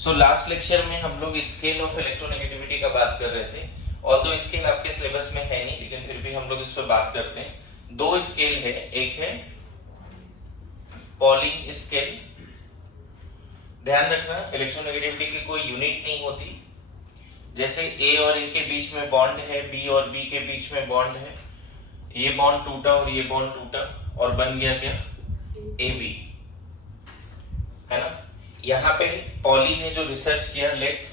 So last lecture में हम लोग स्केल ऑफ इलेक्ट्रोनेगेटिविटी का बात कर रहे थे। ऑल्दो स्केल आपके सिलेबस में है नहीं, लेकिन फिर भी हम लोग इस पर बात करते हैं। दो स्केल है, एक है पॉलिंग स्केल। ध्यान रखना, इलेक्ट्रोनेगेटिविटी की कोई यूनिट नहीं होती। जैसे ए और ए के बीच में बॉन्ड है, बी और बी के बीच में बॉन्ड है, ये बॉन्ड टूटा और ये बॉन्ड टूटा और बन गया क्या, ए बी, है ना। यहाँ पे पॉली ने जो रिसर्च किया, let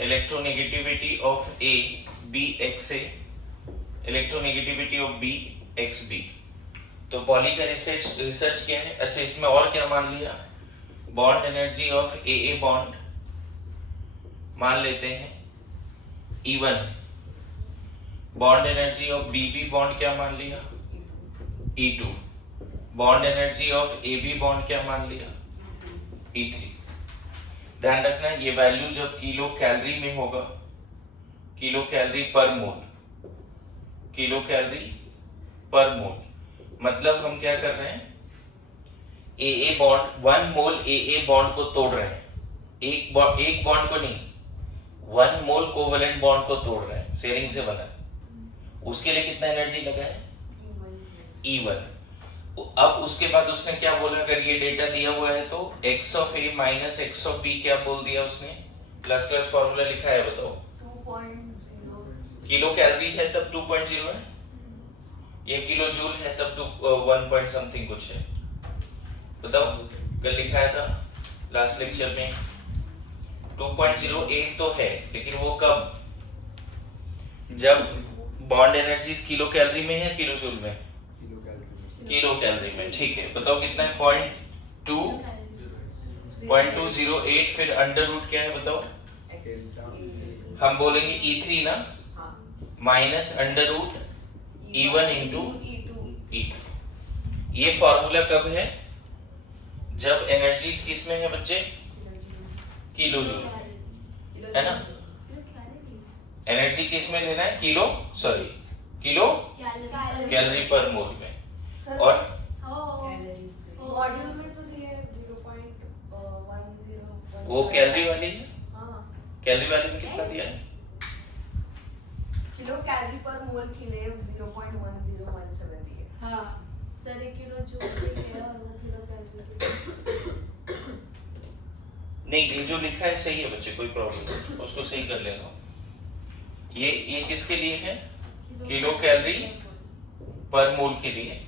electronegativity of A B X A, electronegativity of B X B. तो पॉली का रिसर्च किया है। अच्छा, इसमें और क्या मान लिया, bond energy of A bond मान लेते हैं E1। Bond energy of B bond क्या मान लिया, E2। Bond energy of AB bond क्या मान लिया, E3। ध्यान रखना, ये वैल्यू जब किलो कैलोरी में होगा, किलो कैलोरी पर मोल, किलो कैलोरी पर मोल, मतलब हम क्या कर रहे हैं, a bond 1 mole a bond को तोड़ रहे हैं, एक बॉन्ड को नहीं, 1 मोल कोवेलेंट बॉन्ड को तोड़ रहे हैं, शेयरिंग से बना। उसके लिए कितना एनर्जी लगा है, E1। अब उसके बाद उसने क्या बोला, अगर ये डेटा दिया हुआ है तो x of a minus x of b क्या बोल दिया उसने, प्लस प्लस फॉर्मूला लिखा है, बताओ। 2.0 किलो कैलोरी है तब 2.0 है, ये किलो जूल है तब 1 पॉइंट समथिंग कुछ है, बताओ। कल लिखाया था लास्ट लेक्चर में 2.08 तो है, लेकिन वो कब, जब बॉन्ड एनर्जी किलो कैलोरी में है, किलो जूल में, किलो कैलोरी में। ठीक है, बताओ कितना है, 0.208, फिर अंडर रूट क्या है बताओ, हम बोलेंगे E3 ना, minus under root E1 into E2। ये फॉर्मूला कब है, जब एनर्जी किस में है बच्चे, किलो जूल, है ना। एनर्जी किस में लेना है, किलो कैलोरी पर मोल में। और मॉड्यूल में तो ये 0.10 वो कैलोरी वाली है, हाँ, कैलोरी वाले में कितना दिया है, किलो कैलोरी पर मोल के लिए 0.1017 दिए। हाँ सर, 1 किलो जूल के लिए और वो किलो कैलोरी के लिए। नहीं, ये जो लिखा है सही है बच्चे, कोई प्रॉब्लम नहीं, उसको सही कर लेना। ये किसके लिए है, किलो कैलोरी पर मोल के लिए।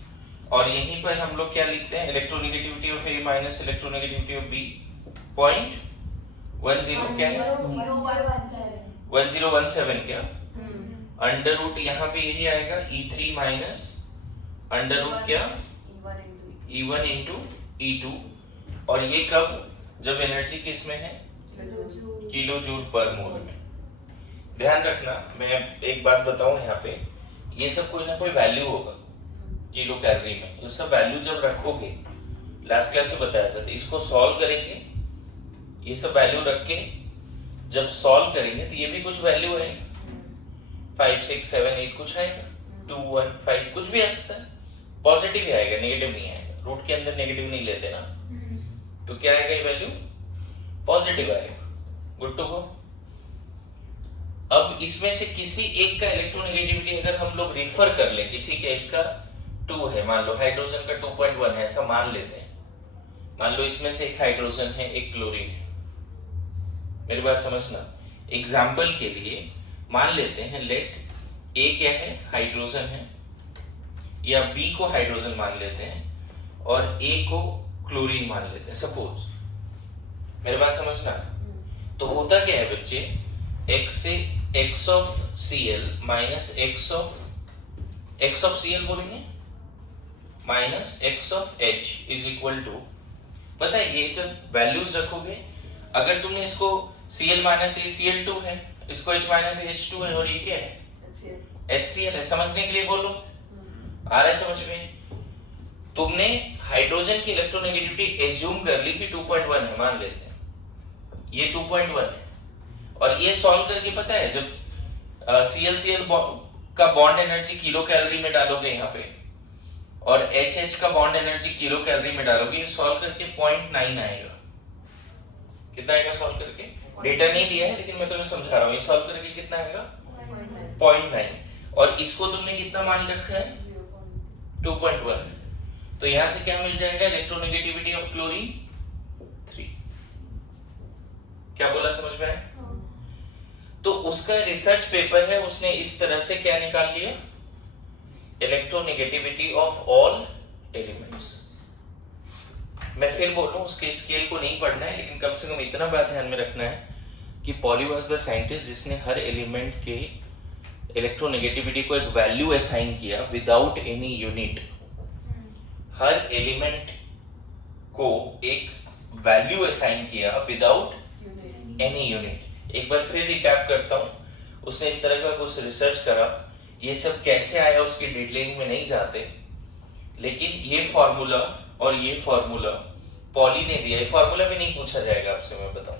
और यहीं पर हम लोग क्या लिखते हैं, electronegativity of A minus electronegativity of B 0.10 क्या है, 1017 क्या, अंडर रूट यहाँ पे यही आएगा, E3 माइनस अंडर रूट क्या, E1 इंटू E2। और ये कब, जब एनर्जी किस में है, किलो जूल पर मोल में। ध्यान रखना, मैं एक बात बताऊं, यहाँ पे ये सब कोई ना कोई वैल्यू होगा किलो कैलोरी में। इसका वैल्यू जब रखोगे, लास्ट क्लास में बताया था, तो इसको सॉल्व करेंगे, ये सब वैल्यू रख के जब सॉल्व करेंगे तो ये भी कुछ वैल्यू आएगा, 5 6 7 8 कुछ आएगा, 2 1 5 कुछ भी आ सकता है, पॉजिटिव ही आएगा, नेगेटिव नहीं आएगा। रूट के अंदर नेगेटिव नहीं लेते ना, तो क्या आएगा, ये वैल्यू पॉजिटिव आएगा। Good to go. अब इसमें से किसी एक का इलेक्ट्रोनेगेटिविटी अगर हम लोग रिफर कर लें कि ठीक है इसका 2 है, मान लो हाइड्रोजन का 2.1 है, ऐसा मान लेते हैं। मान लो इसमें से एक हाइड्रोजन है, एक क्लोरीन है, मेरी बात समझना। एग्जाम्पल के लिए मान लेते हैं, लेट ए क्या है, हाइड्रोजन है, या बी को हाइड्रोजन मान लेते हैं और ए को क्लोरीन मान लेते हैं, सपोज। मेरी बात समझना। तो होता क्या है बच्चे, x of Cl minus x of Cl बोलेंगे minus x of H is equal to, पता है ये जब वैल्यूज रखोगे, अगर तुमने इसको Cl माना तो ये Cl2 है, इसको H माना तो H2 है, और ये क्या है, HCl है। समझने के लिए बोलो, आ रहा है समझ में। तुमने हाइड्रोजन की इलेक्ट्रोनेगेटिविटी एज्यूम कर ली कि 2.1 है, मान लेते हैं ये 2.1 है, और ये सॉल्व करके पता है जब Cl का बॉन्ड एनर्जी किलो कैलोरी में डालोगे यहाँ पे, और HH का बॉन्ड एनर्जी किलो कैलोरी में डालोगे, ये सॉल्व करके 0.9 आएगा। कितना आएगा सॉल्व करके? डेटा नहीं दिया है लेकिन मैं तुम्हें समझा रहा हूँ। ये सॉल्व करके कितना आएगा? 0.9। और इसको तुमने कितना मान रखा है? 2.1। तो यहां से क्या मिल जाएगा? Electronegativity of chlorine 3। क्या बोला, समझ में आया? तो उसका रिसर्च पेपर है, उसने इस तरह से क्या निकाल लिया? Electronegativity of all elements. मैं फिर बोलूं, उसके स्केल को नहीं पढ़ना है, लेकिन कम से कम इतना बात ध्यान में रखना है कि पॉली वाज द साइंटिस्ट जिसने हर एलिमेंट के इलेक्ट्रोनेगेटिविटी को एक वैल्यू असाइन किया विदाउट एनी यूनिट। हर एलिमेंट को एक वैल्यू असाइन किया विदाउट एनी यूनिट। एक बार फिर रिकैप करता हूं, उसने इस तरह का कुछ रिसर्च करा। ये सब कैसे आया उसकी डिटेलिंग में नहीं जाते, लेकिन ये फॉर्मूला और ये फॉर्मूला पॉली ने दिया। ये फॉर्मूला भी नहीं पूछा जाएगा आपसे, मैं बताऊं,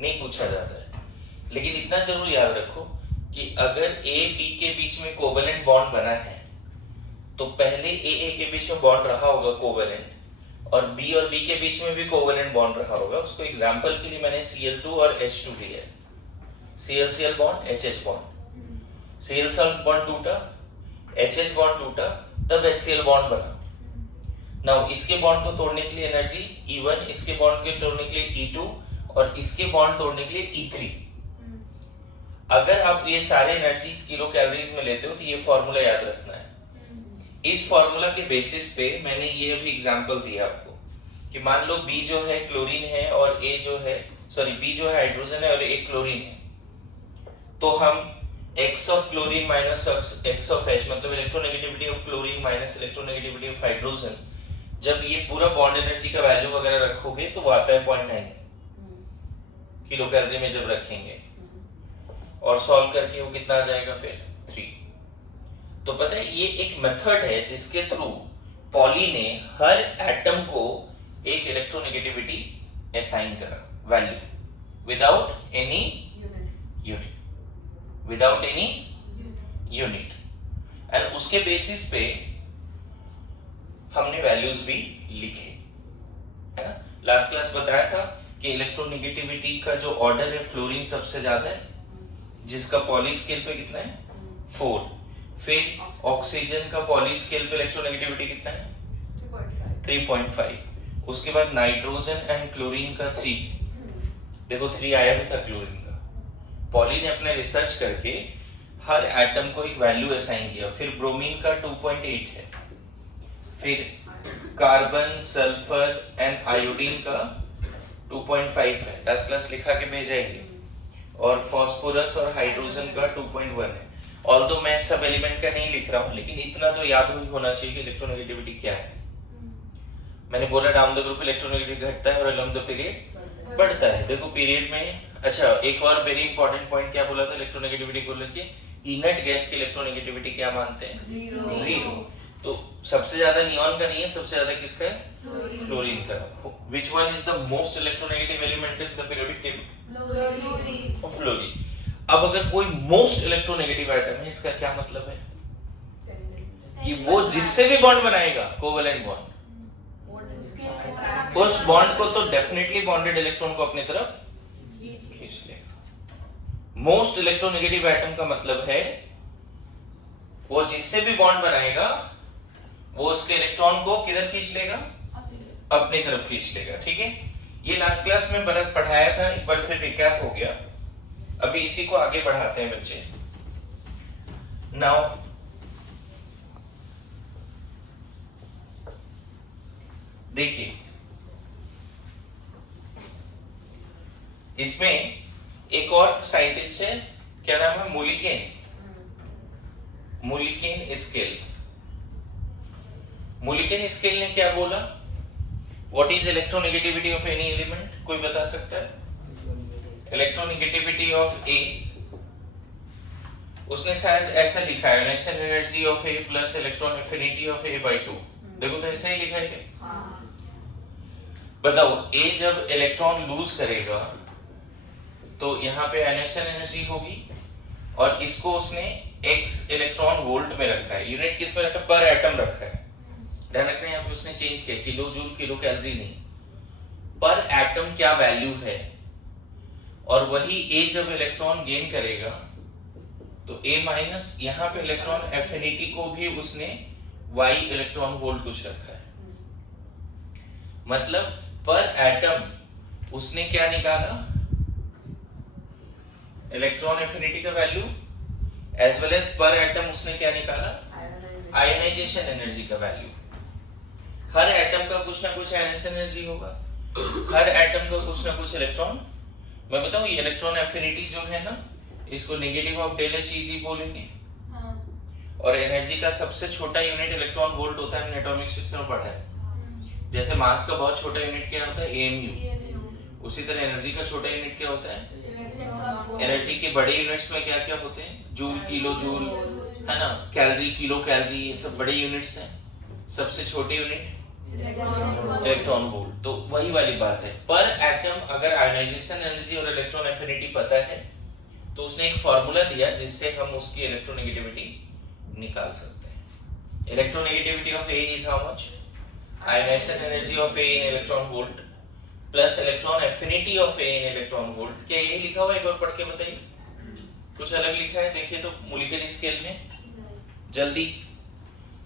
नहीं पूछा जाता है। लेकिन इतना जरूर याद रखो कि अगर ए बी के बीच में कोवेलेंट बॉन्ड बना है तो पहले ए के बीच में बॉन्ड रहा होगा कोवेलेंट, और बी के बीच में भी कोवेलेंट बॉन्ड रहा होगा। उसको एग्जांपल के लिए मैंने Cl2 और H2 लिया। Cl bond, HH bond, Cl bond टूटा, HH बॉन्ड टूटा, तब HCl बॉन्ड बना। नाउ इसके बॉन्ड को तोड़ने के लिए एनर्जी E1, इसके बॉन्ड को तोड़ने के लिए E2 और इसके बॉन्ड तोड़ने के लिए E3। अगर आप ये सारे एनर्जीज किलो कैलोरीज में लेते हो तो ये फॉर्मूला याद रखना है। इस फॉर्मूला के बेसिस पे मैंने ये अभी एग्जांपल दिया आपको कि मान लो B जो है क्लोरीन है और A जो है B जो है हाइड्रोजन है और A क्लोरीन है, तो हम X of chlorine minus X of H, मतलब electronegativity of chlorine minus electronegativity of hydrogen, जब ये पूरा बॉन्ड एनर्जी का वैल्यू वगैरह रखोगे तो वो आता है 0.9 किलो कैलोरी में जब रखेंगे, और सॉल्व करके वो कितना आ जाएगा फिर 3। तो पता है ये एक मेथड है जिसके थ्रू पॉली ने हर एटम को एक इलेक्ट्रोनेगेटिविटी असाइन करा value without any unit, without any unit, and उसके बेसिस पे हमने वैल्यूज भी लिखे, है ना। लास्ट क्लास बताया था कि इलेक्ट्रोनेगेटिविटी का जो ऑर्डर है फ्लोरीन सबसे ज्यादा है, जिसका पॉली स्केल पे कितना है 4। फिर ऑक्सीजन का पॉली स्केल पे इलेक्ट्रोनेगेटिविटी कितना है 3.5। उसके बाद नाइट्रोजन एंड क्लोरीन का 3, देखो 3 आया भी था क्लोरीन का। पॉली ने अपने रिसर्च करके हर एटम को एक वैल्यू असाइन किया। फिर ब्रोमीन का 2.8 है, फिर कार्बन, सल्फर एंड आयोडीन का 2.5 है, लास्ट क्लास लिखा के भेजा है, और फास्फोरस और हाइड्रोजन का 2.1 है। ऑल्दो मैं सब एलिमेंट का नहीं लिख रहा हूं, लेकिन इतना तो याद ही होना चाहिए कि इलेक्ट्रोनेगेटिविटी क्या है। मैंने बोला डाउन द ग्रुप इलेक्ट्रोनेगेटिविटी घटता है और अलोंग द पीरियड बढ़ता है। देखो पीरियड में, अच्छा एक और वेरी इंपॉर्टेंट पॉइंट क्या बोला था इलेक्ट्रोनेगेटिविटी को लेके, इनर्ट गैस की इलेक्ट्रोनेगेटिविटी क्या मानते हैं 0। तो सबसे ज्यादा नियॉन का नहीं है, सबसे ज्यादा किसका है क्लोरीन का। Which one is the most electronegative element in the periodic table? Fluorine. अब अगर कोई मोस्ट इलेक्ट्रोनेगेटिव आइटम है, इसका क्या मतलब है कि वो जिससे भी बॉन्ड बनाएगा कोवेलेंट बॉन्ड, उस बॉन्ड को तो डेफिनेटली बॉन्डेड इलेक्ट्रॉन को अपनी तरफ खींच लेगा। मोस्ट इलेक्ट्रोनेगेटिव एटम का मतलब है वो जिससे भी बॉन्ड बनाएगा वो उसके इलेक्ट्रॉन को किधर खींच लेगा, अपनी तरफ खींच लेगा। ठीक है, ये लास्ट क्लास में पढ़ाया था, एक बार फिर रिकैप हो गया। अभी इसी को आगे बढ़ाते हैं बच्चे। नाउ देखिए, इसमें एक और साइंटिस्ट है, क्या नाम है, मुलिकेन स्केल। मुलिकेन स्केल ने क्या बोला, what is electronegativity of any element, कोई बता सकता है? इलेक्ट्रोनेगेटिविटी ऑफ ए, उसने शायद ऐसा लिखा है, national energy of A plus electron affinity of A by 2। देखो तो ऐसा ही लिखा है क्या? बताओ, ए जब इलेक्ट्रॉन लूज करेगा तो यहाँ पे आयनेशन एनर्जी होगी, और इसको उसने x इलेक्ट्रॉन वोल्ट में रखा है। यूनिट किस में रखा है? पर एटम रखा है। ध्यान रखना, यहाँ पे उसने चेंज किया, किलो जूल किलो कैलोरी नहीं, पर एटम क्या वैल्यू है, और वही ए जब इलेक्ट्रॉन गेन करेगा तो ए माइनस यहाँ पे इलेक्ट्रॉन एफिनिटी को भी उसने वाई इलेक्ट्रॉन वोल्ट कुछ रखा है, मतलब पर एटम उसने क्या निकाला, इलेक्ट्रॉन एफिनिटी का वैल्यू, एज वेल एज पर एटम उसने क्या निकाला, आयनाइजेशन एनर्जी का वैल्यू। हर एटम का कुछ ना कुछ आयनाइजेशन एनर्जी होगा, हर एटम का कुछ ना कुछ इलेक्ट्रॉन। मैं बताऊं ये इलेक्ट्रॉन एफिनिटी जो है ना, इसको negative of del H E G बोलेंगे। हाँ। और एनर्जी का सबसे छोटा यूनिट इलेक्ट्रॉन वोल्ट होता है, हमने एटॉमिक स्ट्रक्चर में पढ़ा है। जैसे मास का बहुत छोटा यूनिट क्या होता है, एएमयू, उसी तरह एनर्जी का छोटा यूनिट क्या होता है। एनर्जी के बड़े यूनिट्स में क्या क्या होते हैं, जूल, किलो जूल, है ना, कैलोरी, किलो कैलोरी, ये सब बड़े यूनिट्स हैं। सबसे छोटे यूनिट इलेक्ट्रॉन वोल्ट। तो वही वाली बात है, पर एटम अगर आयनाइजेशन एनर्जी और इलेक्ट्रॉन एफिनिटी पता है तो उसने एक फार्मूला दिया जिससे हम उसकी इलेक्ट्रोनेगेटिविटी निकाल सकते हैं। Electronegativity of A is how much, ionisation energy of A in electron volt plus electron affinity of A in electron volt. क्या यही लिखा हुआ है, एक बार पढ़ के बताइए, कुछ अलग लिखा है, देखिए तो मोलिकुलर स्केल में, जल्दी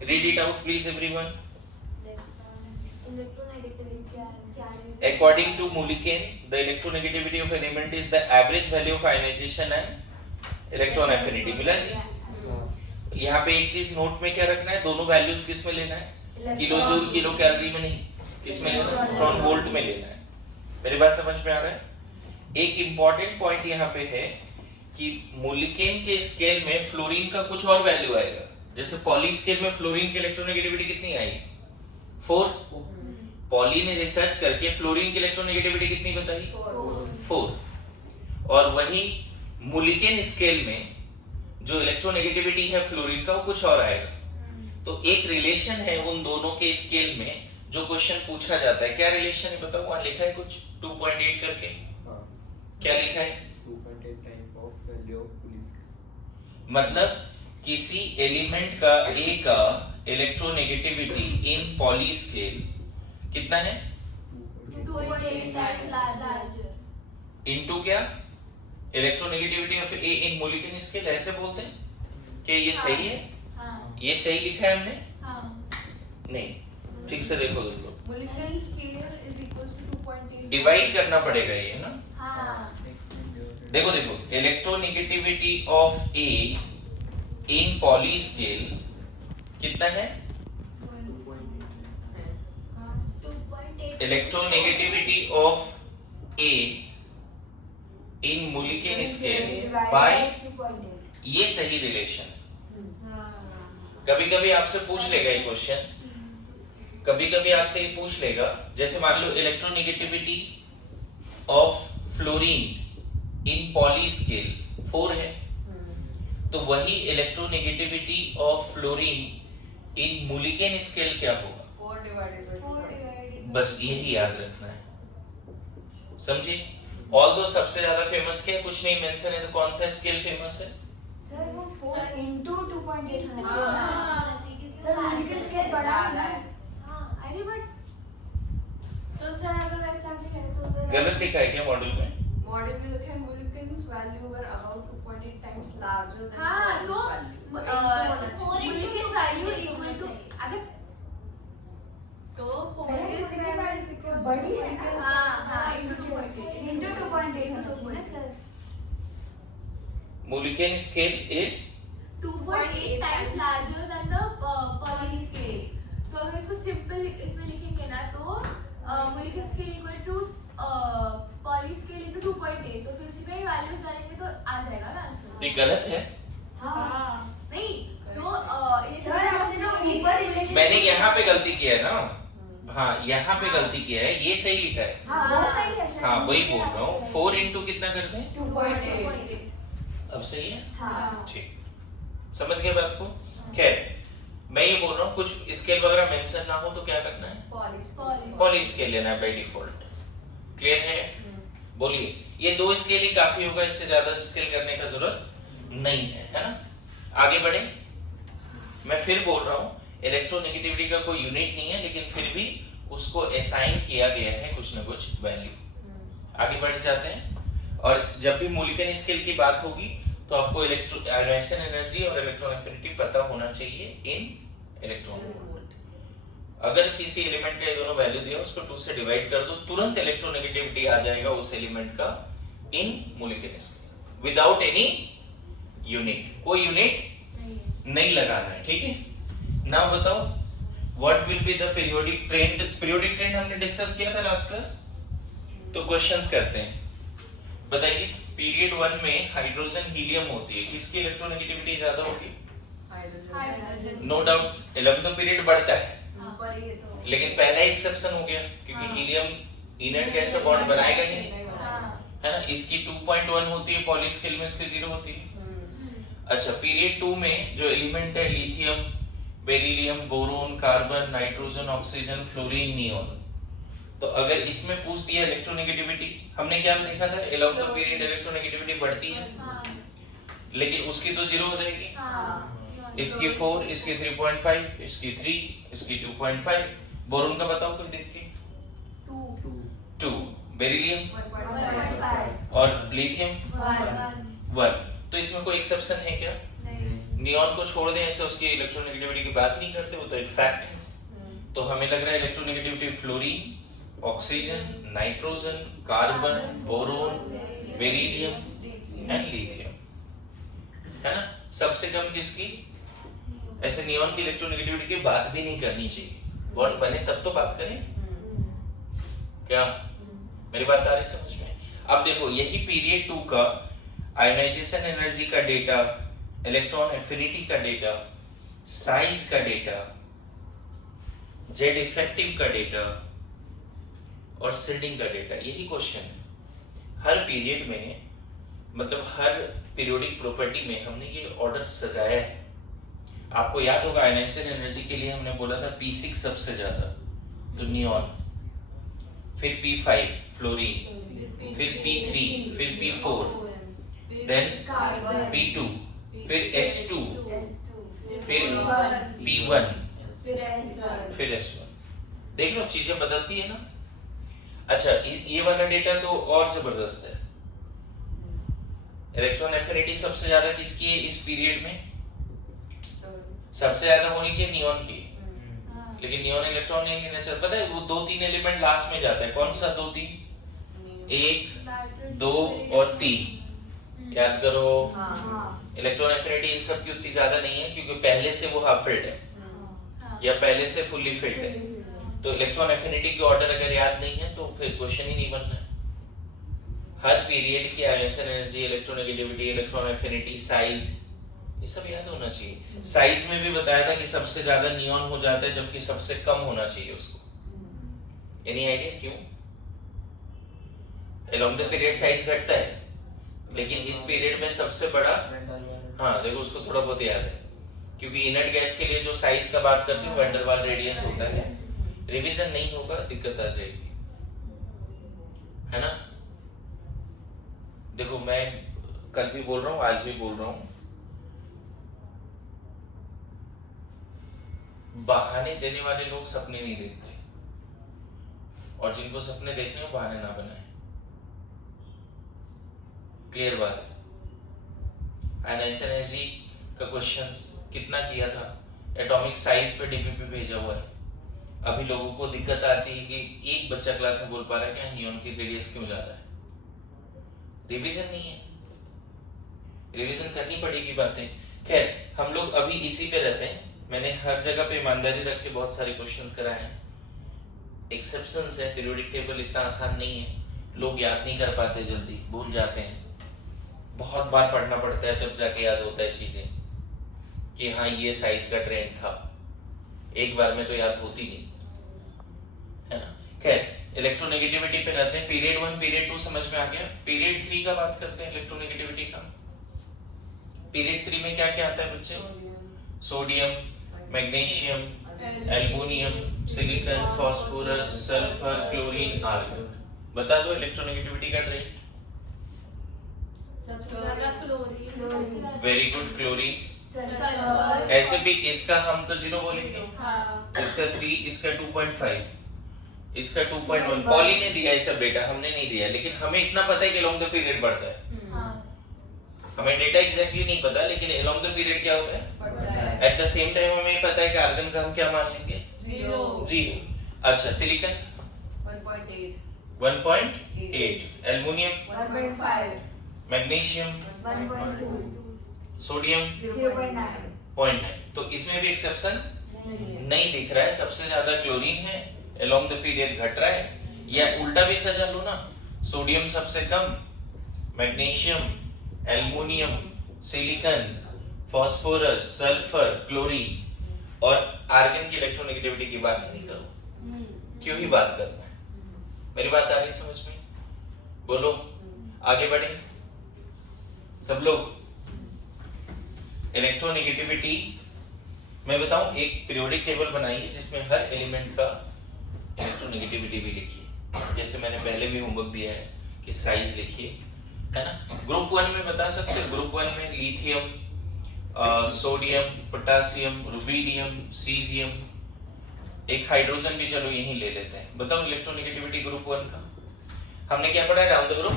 read it out please everyone. According to Mulliken, the electronegativity of element is the average value of ionization and electron affinity। मिला जी? यहाँ पे एक चीज नोट में क्या रखना है, दोनों वैल्यूज किस में लेना है, किलो जूल किलो कैलोरी में नहीं, किस में लेना है, इलेक्ट्रॉन वोल्ट में लेना है। मेरी बात समझ में आ रहा है? एक इंपॉर्टेंट पॉइंट यहाँ पे है कि मुलिकेन के स्केल में फ्लोरीन का कुछ और वैल्यू आएगा। जैसे पॉली स्केल में फ्लोरीन की इलेक्ट्रोनेगेटिविटी कितनी आई, 4। पॉली ने रिसर्च करके फ्लोरीन की इलेक्ट्रोनेगेटिविटी कितनी बताई, 4। और वही मुलिकेन स्केल में जो इलेक्ट्रोनेगेटिविटी है फ्लोरीन का वो कुछ और आएगा। तो एक रिलेशन है उन दोनों के स्केल में जो क्वेश्चन पूछा जाता है। क्या रिलेशन है बताओ, वहां लिखा है कुछ 2.8 करके, क्या लिखा है, 2.8 time of value of police. मतलब किसी एलिमेंट का ए का इलेक्ट्रोनेगेटिविटी इन पॉली स्केल कितना है, 2.8 times larger। इनटू क्या, electronegativity of A in molecular scale, ऐसे बोलते हैं। क्या ये सही है? हाँ। ये सही लिखा है हमने? हाँ। नहीं, ठीक से देखो दोस्तों, Molecular scale is equals to 2.8। Divide करना पड़ेगा ये ना। हाँ। देखो देखो, electronegativity of A in Pauli scale कितना है, 2.8। Electronegativity of A in molecular scale bye, ये सही रिलेशन। कभी कभी आपसे पूछ लेगा ये क्वेश्चन, कभी कभी आपसे ये पूछ लेगा, जैसे मान लो electronegativity of fluorine in Pauli scale 4 है, तो वही electronegativity of fluorine in molecular scale क्या होगा, 4 divided by 2. बस यही याद रखना है, समझे। ऑल्दो सबसे ज्यादा फेमस क्या है, कुछ नहीं मेंशन है, तो कौन सा स्केल फेमस है, सर वो 4 into 2.8 होना हाँ। चाहिए ना। सर मोलिकुलर स्केल बड़ा है ना। हाँ, अरे बट तो सर अगर वैसा भी है तो उधर गलत लिखा है क्या मॉड्यूल में? मॉडल में लिखा है molecules value were about 2.8 times larger than हाँ, Poly's तो value. 4 into molecular value value equal to अगर तो Poly's value बड़ी है ना। हाँ into 2.8 into 2.8 होना चाहिए ना sir. Molecular scale is 2.8 times larger than the Poly scale। तो अगर इसको सिंपल इसमें लिखेंगे ना तो molecular scale equal to Poly scale into 2.8, तो फिर उसी में वैल्यूज डालेंगे तो आ जाएगा ना आंसर। ये गलत है, हाँ। नहीं जो सर आपने जो ऊपर रिलेशन मैंने यहाँ पे गलती किया है ना, हाँ यहाँ पे गलती किया है, ये सही लिखा है। हाँ वो सही है सर। हाँ वही बोल रहा हूँ, 4 इंटू कितना कर दें, 2.8 अब सही है, हाँ। ठीक, समझ गए बात को। खैर मैं ये बोल रहा हूँ कुछ स्केल वगैरह मेंशन ना हो तो क्या करना है, Poly's पॉली स्केल लेना है बाय डिफॉल्ट। क्लियर है? बोलिए, ये 2 स्केल ही काफी होगा, इससे ज्यादा स्केल करने का जरूरत नहीं है, है ना। आगे बढ़े, मैं फिर बोल रहा हूँ इलेक्ट्रोनेगेटिविटी का कोई यूनिट नहीं है, लेकिन फिर भी उसको असाइन किया गया है कुछ ना कुछ वैल्यू। आगे बढ़ जाते हैं। और जब भी मूलिकन स्केल की बात होगी तो आपको आयोनाइजेशन एनर्जी और इलेक्ट्रॉन एफिनिटी पता होना चाहिए इन इलेक्ट्रॉन वोल्ट। अगर किसी एलिमेंट का ये दोनों वैल्यू दिया उसको 2 से डिवाइड कर दो, तुरंत इलेक्ट्रोनेगेटिविटी आ जाएगा उस एलिमेंट का इन Mulliken scale without any unit. कोई यूनिट नहीं लगाना है, ठीक है। नाउ बताओ what will be the periodic trend. Periodic trend हमने डिस्कस किया था लास्ट क्लास, तो क्वेश्चंस करते हैं। बताइए पीरियड 1 में हाइड्रोजन हीलियम होती है, किसकी इलेक्ट्रोनेगेटिविटी ज्यादा होगी? Hydrogen. No doubt 11th period बढ़ता है, पर ये तो लेकिन पहला एक्सेप्शन हो गया क्योंकि हीलियम इनर्ट गैस से बॉन्ड बनाएगा ही नहीं, है ना। इसकी 2.1 होती है, पॉली स्केल में इसकी 0 होती है। अच्छा पीरियड 2 में जो एलिमेंट है lithium, beryllium, boron, carbon, nitrogen, oxygen, fluorine, neon. तो अगर इसमें पूछ दिया इलेक्ट्रोनेगेटिविटी, हमने क्या देखा था 11th पीरियड इलेक्ट्रोनेगेटिविटी बढ़ती है, लेकिन उसकी तो 0 हो जाएगी। इसकी 4, इसकी 3.5, इसकी 3, इसकी 2.5। बोरोन का बताओ कोई देख के? 2। बेरिलियम 1.5 और लिथियम 1। तो इसमें कोई एक्सेप्शन है क्या? नियॉन को छोड़ दें, ऐसे उसकी इलेक्ट्रोनेगेटिविटी की बात नहीं करते, वो तो एक फैक्ट है। तो हमें लग रहा है electronegativity fluorine, oxygen, nitrogen, carbon, boron, beryllium and lithium, है ना। सबसे कम किसकी? ऐसे नियॉन की इलेक्ट्रोनेगेटिविटी की बात भी नहीं करनी चाहिए, बॉन्ड बने तब तो बात करें। क्या मेरी बात आ रही समझ में? अब देखो यही पीरियड 2 का आयोनाइजेशन एनर्जी का डेटा, इलेक्ट्रॉन एफिनिटी का डेटा, साइज का डेटा, जेड इफेक्टिव का डेटा और शील्डिंग का डेटा, यही क्वेश्चन है। हर पीरियड में, मतलब हर पीरियोडिक प्रॉपर्टी में हमने ये ऑर्डर सजाया है। आपको याद होगा आयोनाइजेशन एनर्जी के लिए हमने बोला था P6 सबसे ज्यादा, तो नियॉन, फिर P5 फ्लोरीन, फिर P3, फिर P4, देन P2, फिर S2, फिर P1, फिर S1। देख लो चीजें बदलती है ना। अच्छा ये वाला डेटा तो और जबरदस्त है। इलेक्ट्रॉन एफिनिटी सबसे ज्यादा किसकी है इस पीरियड में? सबसे ज्यादा होनी चाहिए नियॉन की, लेकिन नियॉन इलेक्ट्रॉन नहीं लेना चाहिए। पता है वो 2-3 एलिमेंट लास्ट में जाता है। कौन सा 2-3? 1, 2 और 3। याद करो। इलेक्ट्रॉन एफिनिटी इन सब की उतनी ज्यादा नहीं है क्योंकि पहले से वो हाफ फिल्ड है या पहले से फुल्ली फिल्ड है। तो इलेक्ट्रॉन एफिनिटी की ऑर्डर अगर याद नहीं है तो फिर क्वेश्चन ही नहीं बनना है। हर पीरियड की ionisation energy, electronegativity, electron affinity, size, ये सब याद होना चाहिए। साइज में भी बताया था कि सबसे ज्यादा नियॉन हो जाता है जबकि सबसे कम होना चाहिए उसको। एनी आइडिया क्यों? अलोंग द पीरियड साइज घटता है, लेकिन इस पीरियड में सबसे बड़ा, हाँ देखो उसको थोड़ा बहुत याद है क्योंकि इनर्ट गैस के लिए जो साइज का बात करते हैं वैन डर वाल रेडियस होता है। रिवीजन नहीं होगा दिक्कत आ जाएगी, है ना। देखो मैं कल भी बोल रहा हूँ, आज भी बोल रहा हूँ, बहाने देने वाले लोग सपने नहीं देखते, और जिनको सपने देखने हो बहाने ना बनाए। क्लियर बात है। आयोनाइजेशन एनर्जी का क्वेश्चंस कितना किया था, एटॉमिक साइज पे डीपी पे भेजा हुआ है। अभी लोगों को दिक्कत आती है कि एक बच्चा क्लास में बोल पा रहा है कि नियॉन की रेडियस क्यों ज्यादा है। रिवीजन नहीं है, रिवीजन करनी पड़ेगी बातें। खैर हम लोग अभी इसी पे रहते हैं। मैंने हर जगह पे ईमानदारी रख के बहुत सारे क्वेश्चंस कराए हैं। एक्सेप्शंस है, पीरियोडिक टेबल इतना आसान नहीं है, लोग याद नहीं कर पाते, जल्दी भूल जाते हैं। बहुत बार पढ़ना पड़ता है तब जाके याद होता है चीजें कि हाँ ये साइज का ट्रेंड था, एक बार में तो याद होती नहीं, है ना। खैर इलेक्ट्रोनेगेटिविटी पे रहते हैं। पीरियड 1 पीरियड 2 समझ में आ गया। पीरियड 3 का बात करते हैं इलेक्ट्रोनेगेटिविटी का। पीरियड 3 में क्या क्या आता है बच्चे? Sodium, magnesium, aluminium, silicon, phosphorus, sulphur, chlorine, argon. बता दो इलेक्ट्रोनेगेटिविटी का ट्रेंड। सबसे ज्यादा chlorine. Very good, chlorine. Sulphur. ऐसे भी इसका हम तो 0 बोलेंगे, इसका 3, इसका 2.5, इसका 2.1 पॉली ने दिया है सब डेटा, हमने नहीं दिया, लेकिन हमें इतना पता है कि अलोंग द पीरियड बढ़ता है। हाँ हमें डेटा एग्जैक्टली नहीं पता, लेकिन अलोंग द पीरियड क्या होता है। बढ़ता है। एट द सेम टाइम हमें पता है कि आर्गन का हम क्या मान लेंगे, 0। अच्छा, सिलिकॉन 1.8, 1.8, एल्युमिनियम 1.5, मैग्नीशियम 1.2, सोडियम 0.9, 0.9। तो इसमें भी एक्सेप्शन नहीं है। नहीं दिख रहा है। सबसे ज्यादा क्लोरीन है, अलोंग द पीरियड घट रहा है, या उल्टा भी सजा लो ना, सोडियम सबसे कम, magnesium, aluminium, silicon, phosphorus, sulphur, chlorine, और आर्गन की इलेक्ट्रोनेगेटिविटी की बात नहीं करो। क्यों ही बात करना है? मेरी बात आ रही समझ में? बोलो, आगे बढ़े सब लोग। इलेक्ट्रोनेगेटिविटी मैं बताऊं, एक पीरियोडिक टेबल बनाइए जिसमें हर एलिमेंट का इलेक्ट्रोनेगेटिविटी भी लिखिए, जैसे मैंने पहले भी होमवर्क दिया है कि साइज लिखिए, है ना। ग्रुप 1 में बता सकते हो, ग्रुप 1 में lithium, sodium, potassium, rubidium, caesium, एक हाइड्रोजन भी चलो यहीं ले लेते हैं। बताओ इलेक्ट्रोनेगेटिविटी ग्रुप 1 का हमने क्या पढ़ा है, डाउन द ग्रुप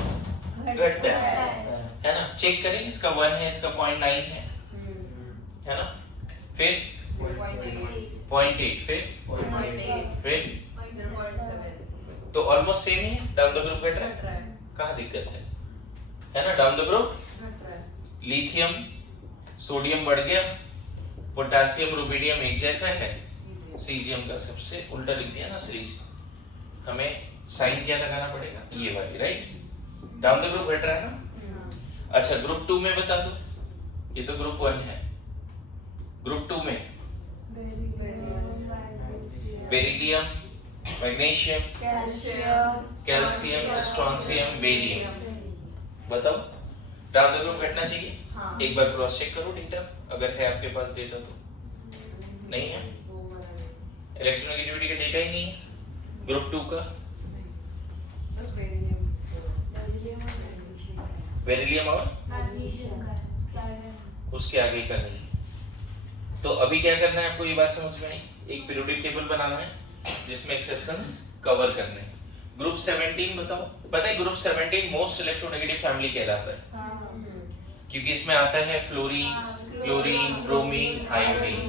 घटता है ना। चेक करें, इसका 1 है, इसका 0.9 है ना। फिर 0.8, फिर तो ऑलमोस्ट सेम ही है, डाउन द ग्रुप घट रहा है। कहाँ दिक्कत है ना। Down the group lithium sodium बढ़ गया, पोटेशियम रुबिडियम एक जैसा है, सीजियम का सबसे उल्टा लिख दिया ना सीरीज। हमें साइन क्या लगाना पड़ेगा, ये वाली, राइट। डाउन द ग्रुप घट रहा है ना। अच्छा, ग्रुप 2 में बता दो, ये तो ग्रुप 1 है। ग्रुप 2 में beryllium, magnesium, calcium, strontium, barium. बताओ डाउन द ग्रुप घटना चाहिए। हाँ। एक बार क्रॉस चेक करो डेटा, अगर है आपके पास डेटा तो। नहीं है, इलेक्ट्रोनेगेटिविटी का डेटा ही नहीं है ग्रुप 2 का। बेरिलियम और मैग्नीशियम का क्या है? उसके आगे का नहीं। तो अभी क्या करना है आपको, ये बात समझ में आई। एक पीरियोडिक टेबल बनाना है जिसमें एक्सेप्शंस कवर करने हैं। ग्रुप 17 बताओ, पता है ग्रुप 17 मोस्ट इलेक्ट्रोनेगेटिव फैमिली कहलाता है, क्योंकि इसमें आता है फ्लोरीन, क्लोरीन, ब्रोमीन, आयोडीन।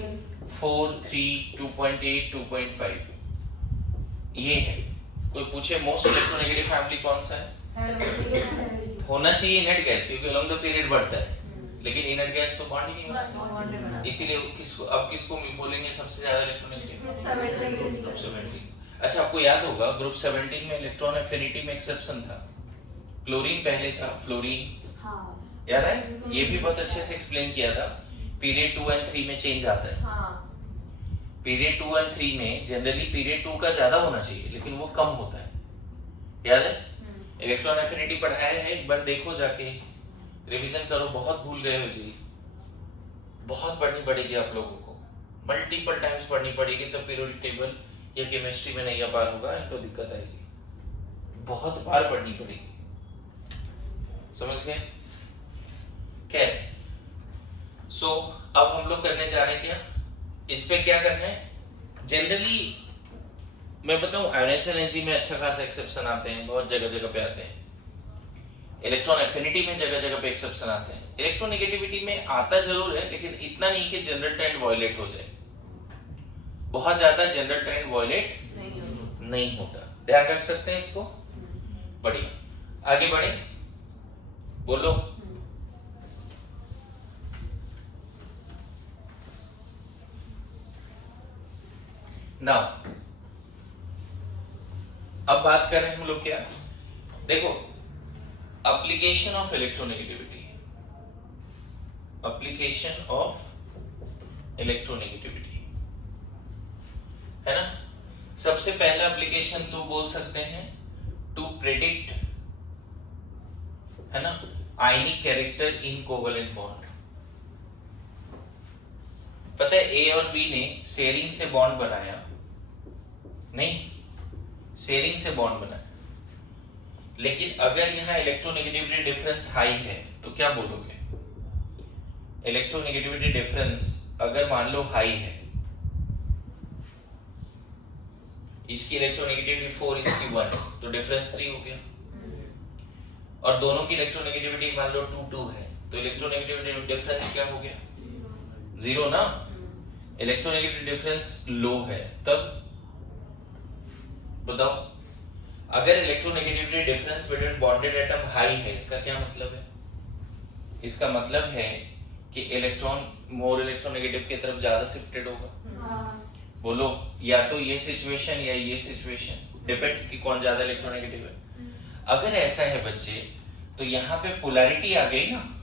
4, 3, 2.8, 2.5 ये है। कोई पूछे मोस्ट इलेक्ट्रोनेगेटिव फैमिली कौन सा है, होना चाहिए इनर्ट गैस, क्योंकि अलोंग द पीरियड बढ़ता है, लेकिन इनर्ट गैस तो बॉन्ड ही नहीं बनता, इसीलिए किसको बोलेंगे सबसे ज्यादा इलेक्ट्रोनेगेटिव, ग्रुप 17। अच्छा, आपको याद होगा ग्रुप 17 में इलेक्ट्रॉन एफिनिटी में एक्सेप्शन था, क्लोरीन पहले था, फ्लोरीन, याद है। ये भी बहुत अच्छे से एक्सप्लेन किया था। पीरियड 2 और 3 में चेंज आता है। पीरियड 2 और 3 में जनरली पीरियड 2 का ज्यादा होना चाहिए, लेकिन वो कम होता है, याद है। इलेक्ट्रॉन एफिनिटी पढ़ाया है, एक बार देखो जाके, रिवीजन करो, बहुत भूल गए हो जी। बहुत पढ़नी पड़ेगी आप लोगों को, मल्टीपल टाइम्स पढ़नी पड़ेगी, तब पीरियोडिक टेबल या केमिस्ट्री में नहीं पार होगा, इनको दिक्कत आएगी, बहुत बार पढ़नी पड़ेगी, समझ गए। खैर, सो अब हम लोग करने जा रहे हैं क्या, इस पे क्या करना है। जनरली मैं बताऊं, आयोनाइजेशन एनर्जी में अच्छा खासा एक्सेप्शन आते हैं, बहुत जगह जगह पे आते हैं। इलेक्ट्रॉन एफिनिटी में जगह जगह पे एक्सेप्शन आते हैं। इलेक्ट्रोनेगेटिविटी में आता जरूर है, लेकिन इतना नहीं कि जनरल ट्रेंड वायलेट हो जाए। बहुत ज्यादा जनरल ट्रेंड वायलेट नहीं होता, ध्यान रख सकते हैं इसको। बढ़िया, आगे बढ़े, बोलो। नाउ अब बात कर रहे हैं हम लोग क्या, देखो, application of electronegativity, application of electronegativity, है ना। सबसे पहला एप्लीकेशन तो बोल सकते हैं टू प्रेडिक्ट, है ना, आयनिक कैरेक्टर इन कोवेलेंट बॉन्ड। पता है ए और बी ने शेयरिंग से बॉन्ड बनाया, नहीं, शेयरिंग से बॉन्ड बनाया, लेकिन अगर यहां इलेक्ट्रोनेगेटिविटी डिफरेंस हाई है तो क्या बोलोगे। इलेक्ट्रोनेगेटिविटी डिफरेंस अगर मान लो हाई है, इसकी इलेक्ट्रोनेगेटिविटी 4, इसकी 1, तो डिफरेंस 3 हो गया। और दोनों की इलेक्ट्रोनेगेटिविटी मान लो 2 2 है, तो इलेक्ट्रोनेगेटिविटी डिफरेंस क्या हो गया? 0 ना। इलेक्ट्रोनेगेटिव डिफरेंस लो है, तब बताओ अगर electronegativity difference between bonded atom high है, इसका क्या मतलब है? इसका मतलब है कि इलेक्ट्रॉन मोर इलेक्ट्रोनेगेटिव की तरफ ज्यादा शिफ्टेड होगा। बोलो, या तो ये सिचुएशन या ये सिचुएशन, डिपेंड्स कि कौन ज्यादा इलेक्ट्रोनेगेटिव है। अगर ऐसा है बच्चे, तो यहाँ पे पोलैरिटी आ गई ना।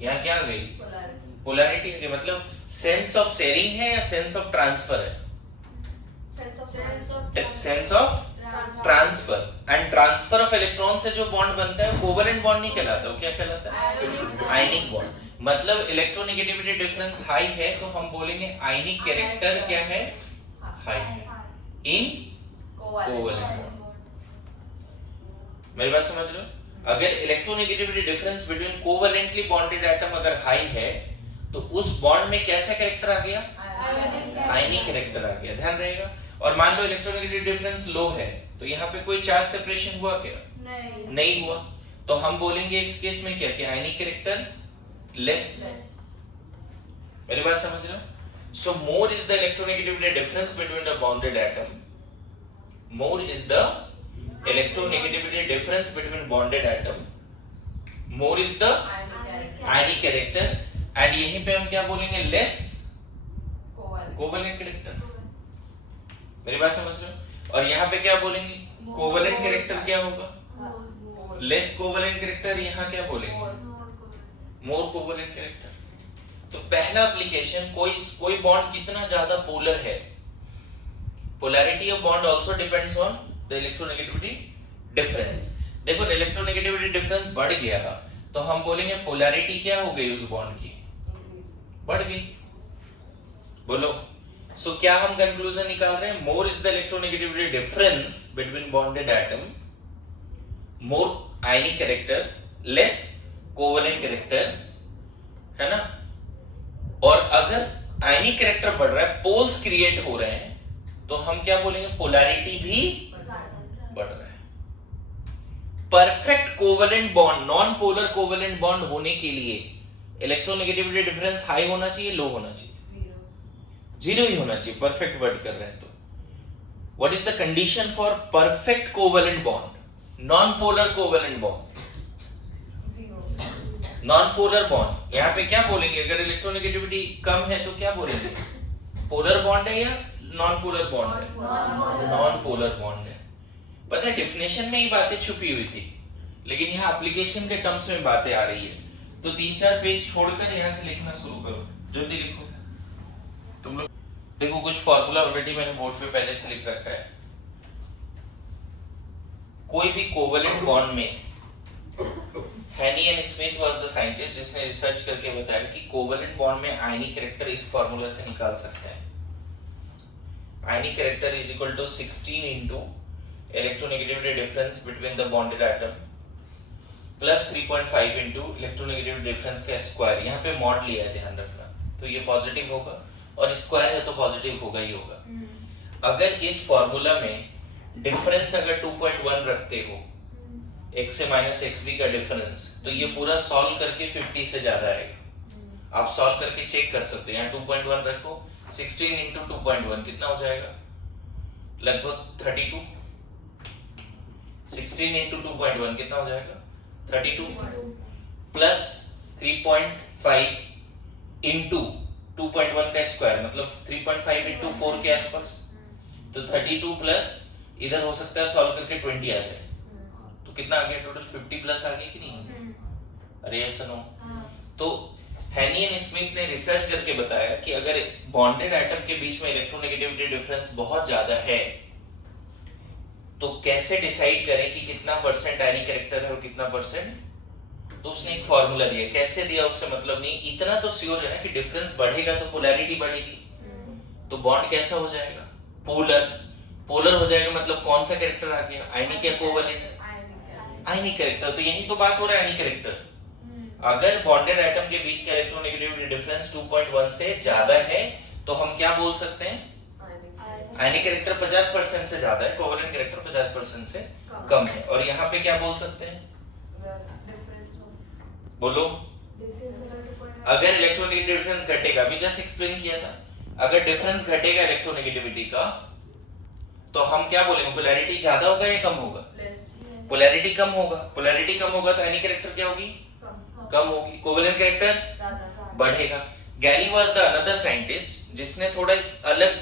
यहाँ क्या आ गई? पोलैरिटी आ गई। मतलब सेंस ऑफ शेयरिंग है या सेंस ऑफ ट्रांसफर है? Sense of transfer. And transfer of electron से जो बॉन्ड बनता है कोवेलेंट बॉन्ड नहीं कहलाता, वो क्या कहलाता है? Ionic bond. मतलब इलेक्ट्रोनेगेटिविटी डिफरेंस हाई है तो हम बोलेंगे आयनिक कैरेक्टर क्या है? High in covalent bond. मेरी बात समझ लो। अगर electronegativity difference between covalently bonded atom अगर हाई है तो उस बॉन्ड में कैसा कैरेक्टर आ गया? आयनिक कैरेक्टर आ गया, ध्यान रहेगा। और मान लो इलेक्ट्रोनेगेटिव डिफरेंस लो है तो यहाँ पे कोई चार्ज सेपरेशन हुआ क्या? नहीं हुआ। तो हम बोलेंगे इस केस में क्या? कि आयनिक कैरेक्टर लेस। मेरी बात समझ रहे हो? So more is the electronegativity difference between the bonded atom, more is the electronegativity difference between bonded atom, more is the ionic character, and यहीं पे हम क्या बोलेंगे? Less covalent character. मेरी बात समझ रहे हो? और यहाँ पे क्या बोलेंगे? कोवेलेंट कैरेक्टर क्या होगा? Less covalent character. यहाँ क्या बोलेंगे? मोर कोवेलेंट कैरेक्टर। तो पहला एप्लीकेशन, कोई बॉन्ड कितना ज्यादा पोलर है, polarity of bond also depends on the electronegativity difference. देखो इलेक्ट्रोनेगेटिविटी डिफरेंस बढ़ गया तो हम बोलेंगे पोलैरिटी क्या हो गई उस बॉन्ड की? बढ़ गई। बोलो, सो क्या हम कंक्लूजन निकाल रहे हैं? मोर is the electronegativity difference between bonded atom, more ionic character, less covalent character, है ना। और अगर आयनिक कैरेक्टर बढ़ रहा है, पोल्स क्रिएट हो रहे हैं, तो हम क्या बोलेंगे? पोलैरिटी भी बढ़ रहा है। Perfect covalent bond, non polar covalent bond होने के लिए इलेक्ट्रोनेगेटिविटी डिफरेंस हाई होना चाहिए, लो होना चाहिए? जीरो ही होना चाहिए। परफेक्ट वर्ड कर रहे हैं तो what is the condition for perfect covalent bond? Non polar covalent bond, non polar bond. यहाँ पे क्या बोलेंगे? अगर इलेक्ट्रोनेगेटिविटी कम है तो क्या बोलेंगे? पोलर बॉन्ड है या नॉन पोलर बॉन्ड है? नॉन पोलर बॉन्ड है। पता है डेफिनेशन में ही बातें छुपी हुई थी, लेकिन यहाँ एप्लीकेशन के टर्म्स में बातें आ रही है। तो 3-4 पेज छोड़कर यहाँ से लिखना शुरू करो, जल्दी लिखो। तुम लोग देखो, कुछ फॉर्मूला ऑलरेडी मैंने बोर्ड पे पहले से लिख रखा है। कोई भी कोवेलेंट बॉन्ड में, हेनी and Smith was the scientist जिसने रिसर्च करके बताया कि कोवेलेंट बॉन्ड में आयनिक कैरेक्टर इस फॉर्मूला से निकाल सकते हैं। Ionic character is equal to 16 into electronegativity difference between the bonded atom plus 3.5 into electronegativity difference का स्क्वायर। यहाँ पे मॉड लिया है, ध्यान रखना। तो ये पॉजिटिव होगा और स्क्वायर है तो पॉजिटिव होगा ही होगा। अगर इस फॉर्मूला में डिफरेंस अगर 2.1 रखते हो, x से माइनस xb का डिफरेंस, तो ये पूरा सॉल्व करके 50 से ज्यादा आएगा। आप सॉल्व करके चेक कर सकते हैं। यहाँ 2.1 रखो, 16 इंटू 2.1 कितना हो जाएगा? लगभग 32। 16 इंटू 2.1 कितना हो जाएगा? 32 प्लस 3.5 इंटू 2.1 का स्क्वायर, मतलब 3.5 इंटू 4 के आसपास। तो 32 प्लस इधर हो सकता है सॉल्व करके 20 आ जाए, तो कितना आ गया टोटल? 50 प्लस आ गया कि नहीं? अरे ऐसा नो। तो हेनी एंड स्मिथ ने रिसर्च करके बताया कि अगर बॉन्डेड एटम के बीच में इलेक्ट्रोनेगेटिविटी डिफरेंस बहुत ज्यादा है तो कैसे डिसाइड करें कि कितना परसेंट आयनिक कैरेक्टर है और कितना परसेंट। तो उसने एक फॉर्मूला दिया। कैसे दिया उससे मतलब नहीं, इतना तो श्योर है ना कि डिफरेंस बढ़ेगा तो पोलैरिटी बढ़ेगी, तो बॉन्ड कैसा हो जाएगा? पोलर। पोलर हो जाएगा मतलब कौन सा कैरेक्टर आ गया? आयनिक या कोवेलेंट? आयनिक कैरेक्टर। तो यही तो बात हो रहा है, आयनिक कैरेक्टर। अगर बॉन्डेड एटम के बीच का इलेक्ट्रोनेगेटिविटी डिफरेंस 2.1 से ज्यादा है तो हम क्या बोल सकते हैं? आयनिक कैरेक्टर 50% से ज्यादा है, कोवेलेंट कैरेक्टर 50% से कम है। और यहाँ पे क्या बोल सकते हैं, बोलो, अगर इलेक्ट्रोनेगेटिव डिफरेंस घटेगा, अभी जस्ट एक्सप्लेन किया था, अगर डिफरेंस घटेगा इलेक्ट्रोनेगेटिविटी का तो हम क्या बोलेंगे, पोलैरिटी ज्यादा होगा या कम होगा? पोलैरिटी कम होगा। पोलैरिटी कम होगा तो आयनिक कैरेक्टर क्या होगी? कम होगी। कोवेलेंट कैरेक्टर बढ़ेगा। गैली वाज द अनदर साइंटिस्ट जिसने थोड़ा अलग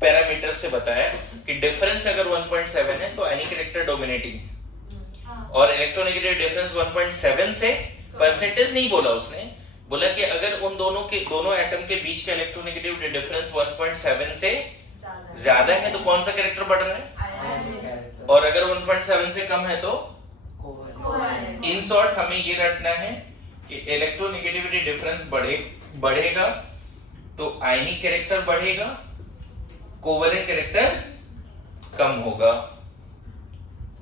पैरामीटर से बताया कि डिफरेंस अगर 1.7 है तो आयनिक कैरेक्टर डोमिनेटिंग है, और इलेक्ट्रोनेगेटिव डिफरेंस 1.7 से, परसेंटेज नहीं बोला उसने, बोला कि अगर उन दोनों एटम के बीच का इलेक्ट्रोनेगेटिव डिफरेंस 1.7 से ज्यादा है तो कौन सा कैरेक्टर बढ़ रहा है, और अगर 1.7 से कम है तो इन शॉर्ट हमें ये रटना है कि इलेक्ट्रोनेगेटिविटी डिफरेंस बढ़ेगा तो आयनिक कैरेक्टर बढ़ेगा, कोवेलेंट कैरेक्टर कम होगा।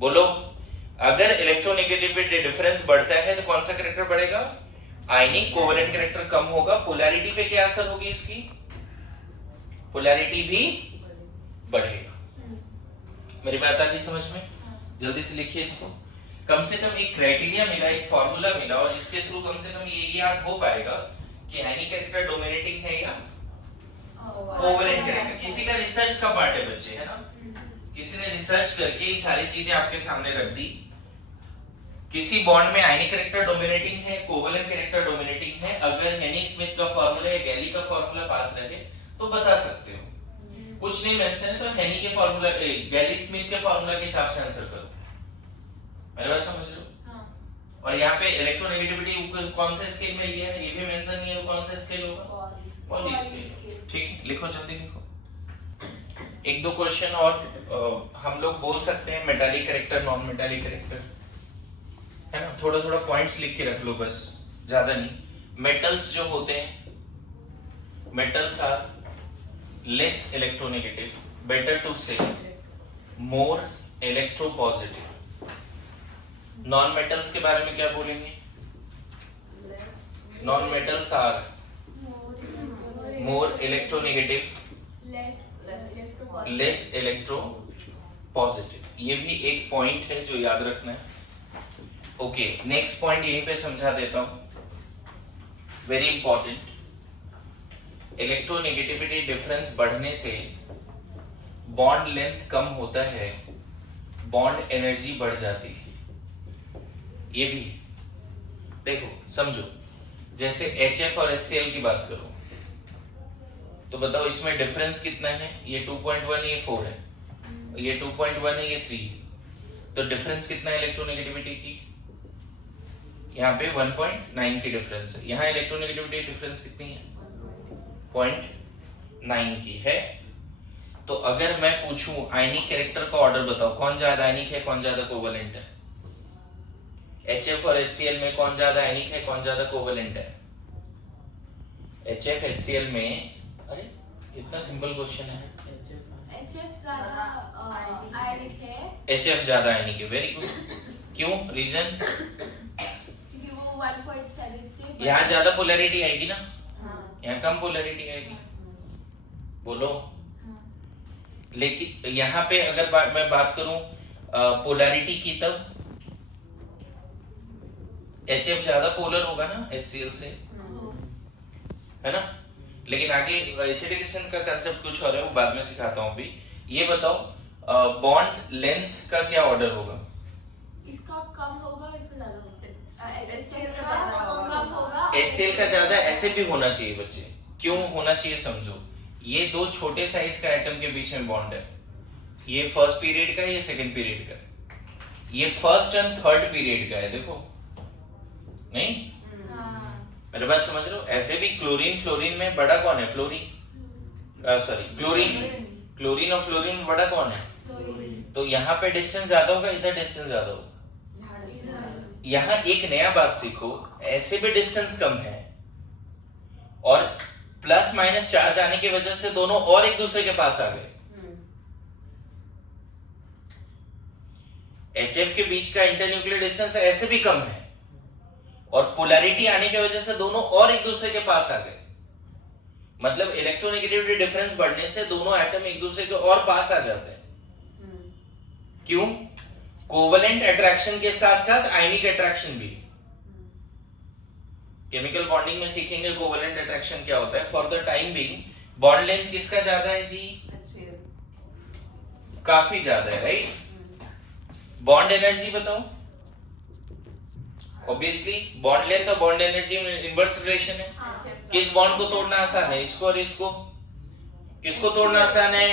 बोलो, अगर इलेक्ट्रोनेगेटिविटी डिफरेंस बढ़ता है तो कौन सा कैरेक्टर बढ़ेगा? आयनिक। कोवेलेंट कैरेक्टर कम होगा। पोलैरिटी पे क्या असर होगी इसकी? पोलैरिटी भी बढ़ेगा। मेरी बात आ गई समझ में? जल्दी से लिखिए इसको। कम से कम एक क्राइटेरिया मिला, एक फॉर्मूला मिला, और जिसके थ्रू कम से कम ये याद हो पाएगा कि आयनिक कैरेक्टर डोमिनेटिंग है या कोवेलेंट कैरेक्टर। किसी का रिसर्च का पार्ट है बच्चे, है ना, किसी ने रिसर्च करके ये सारी चीजें आपके सामने रख दी। किसी बॉन्ड में आयनिक कैरेक्टर डोमिनेटिंग है, कोवेलेंट कैरेक्टर डोमिनेटिंग है, अगर हेनी स्मिथ का फार्मूला या गैली का फार्मूला पास रहे तो बता सकते हो। कुछ नहीं मेंशन है तो हेनी के फार्मूला, गैली स्मिथ के फार्मूला के हिसाब से आंसर करो। मेरी बात समझ रहे हो? और यहाँ पे इलेक्ट्रोनेगेटिविटी कौन से स्केल में लिया है ये भी मेंशन नहीं है, तो कौन सा स्केल होगा? Poly scale. ठीक है, लिखो जल्दी लिखो। एक दो क्वेश्चन और हम लोग बोल सकते हैं, metallic character, non metallic character, है ना, थोड़ा थोड़ा पॉइंट्स लिख के रख लो बस, ज्यादा नहीं। मेटल्स जो होते हैं, metals are less electronegative, better to say more electropositive. Non metals के बारे में क्या बोलेंगे? Non metals are more electronegative, less electropositive. ये भी एक पॉइंट है जो याद रखना है। ओके, नेक्स्ट पॉइंट यहीं पे समझा देता हूं, वेरी इंपॉर्टेंट। इलेक्ट्रोनेगेटिविटी डिफरेंस बढ़ने से बॉन्ड लेंथ कम होता है, बॉन्ड एनर्जी बढ़ जाती है। ये भी देखो, समझो, जैसे HF और HCl की बात करो तो बताओ इसमें डिफरेंस कितना है? ये 2.1 ये 4 है, ये 2.1 है ये 3 है, तो डिफरेंस कितना है इलेक्ट्रोनेगेटिविटी की? यहाँ पे 1.9 की डिफरेंस है। यहाँ इलेक्ट्रोनेगेटिविटी डिफरेंस कितनी है? 0.9 की है। तो अगर मैं पूछूं आयनिक कैरेक्टर का ऑर्डर बताओ, कौन ज्यादा आयनिक है, कौन ज्यादा कोवेलेंट है? HF और HCl में कौन ज्यादा आयनिक है, कौन ज्यादा कोवेलेंट है? HF HCl में, अरे इतना सिंपल क्वेश्चन है। HF ज्यादा आयनिक है। HF ज्यादा आयनिक है, वेरी गुड। क्यों? रीजन? क्योंकि वो 1.7 से यहाँ ज्यादा पोलैरिटी आएगी ना, यहाँ कम पोलैरिटी आएगी। बोलो। लेकिन यहाँ पे अगर मैं बात करूं पोलैरिटी की, तब HF ज्यादा पोलर होगा ना HCl से, है ना। लेकिन आगे एसिडिफिकेशन का कांसेप्ट कुछ और है, वो बाद में सिखाता हूं। भी ये बताओ बॉन्ड लेंथ का क्या ऑर्डर होगा? इसका कम होगा, इसका ज्यादा होगा। HCl का ज्यादा होगा। HCl का ज्यादा ऐसे भी होना चाहिए बच्चे। क्यों होना चाहिए समझो। ये दो छोटे साइज का एटम के बीच में बॉन्ड है, ये फर्स्ट पीरियड का है, ये सेकंड पीरियड का है, ये फर्स्ट एंड थर्ड पीरियड का है। देखो नहीं, मेरे बात समझ रहे हो? ऐसे भी क्लोरीन फ्लोरीन में बड़ा कौन है? Fluorine, sorry chlorine. क्लोरीन और फ्लोरीन में बड़ा कौन है? तो यहाँ पे डिस्टेंस ज्यादा होगा, इधर डिस्टेंस ज्यादा होगा। यहाँ एक नया बात सीखो, ऐसे भी डिस्टेंस कम है और प्लस माइनस चार्ज आने की वजह से दोनों और एक दूसरे के पास आ गए। HF के बीच का इंटरन्यूक्लियर डिस्टेंस ऐसे भी कम है और पोलैरिटी आने की वजह से दोनों और एक दूसरे के पास आ गए। मतलब इलेक्ट्रोनेगेटिविटी डिफरेंस बढ़ने से दोनों एटम एक दूसरे के और पास आ जाते हैं। क्यों? कोवेलेंट अट्रैक्शन के साथ साथ आयनिक अट्रैक्शन भी। केमिकल बॉन्डिंग में सीखेंगे कोवेलेंट अट्रैक्शन क्या होता है। For the time being bond length किसका ज्यादा है जी? काफी ज्यादा है, राइट? बॉन्ड एनर्जी बताओ। ऑब्वियसली बॉन्ड लेंथ और बॉन्ड एनर्जी में इनवर्स रिलेशन है। किस बॉन्ड को तोड़ना आसान है? इसको और इसको। किसको तोड़ना आसान है?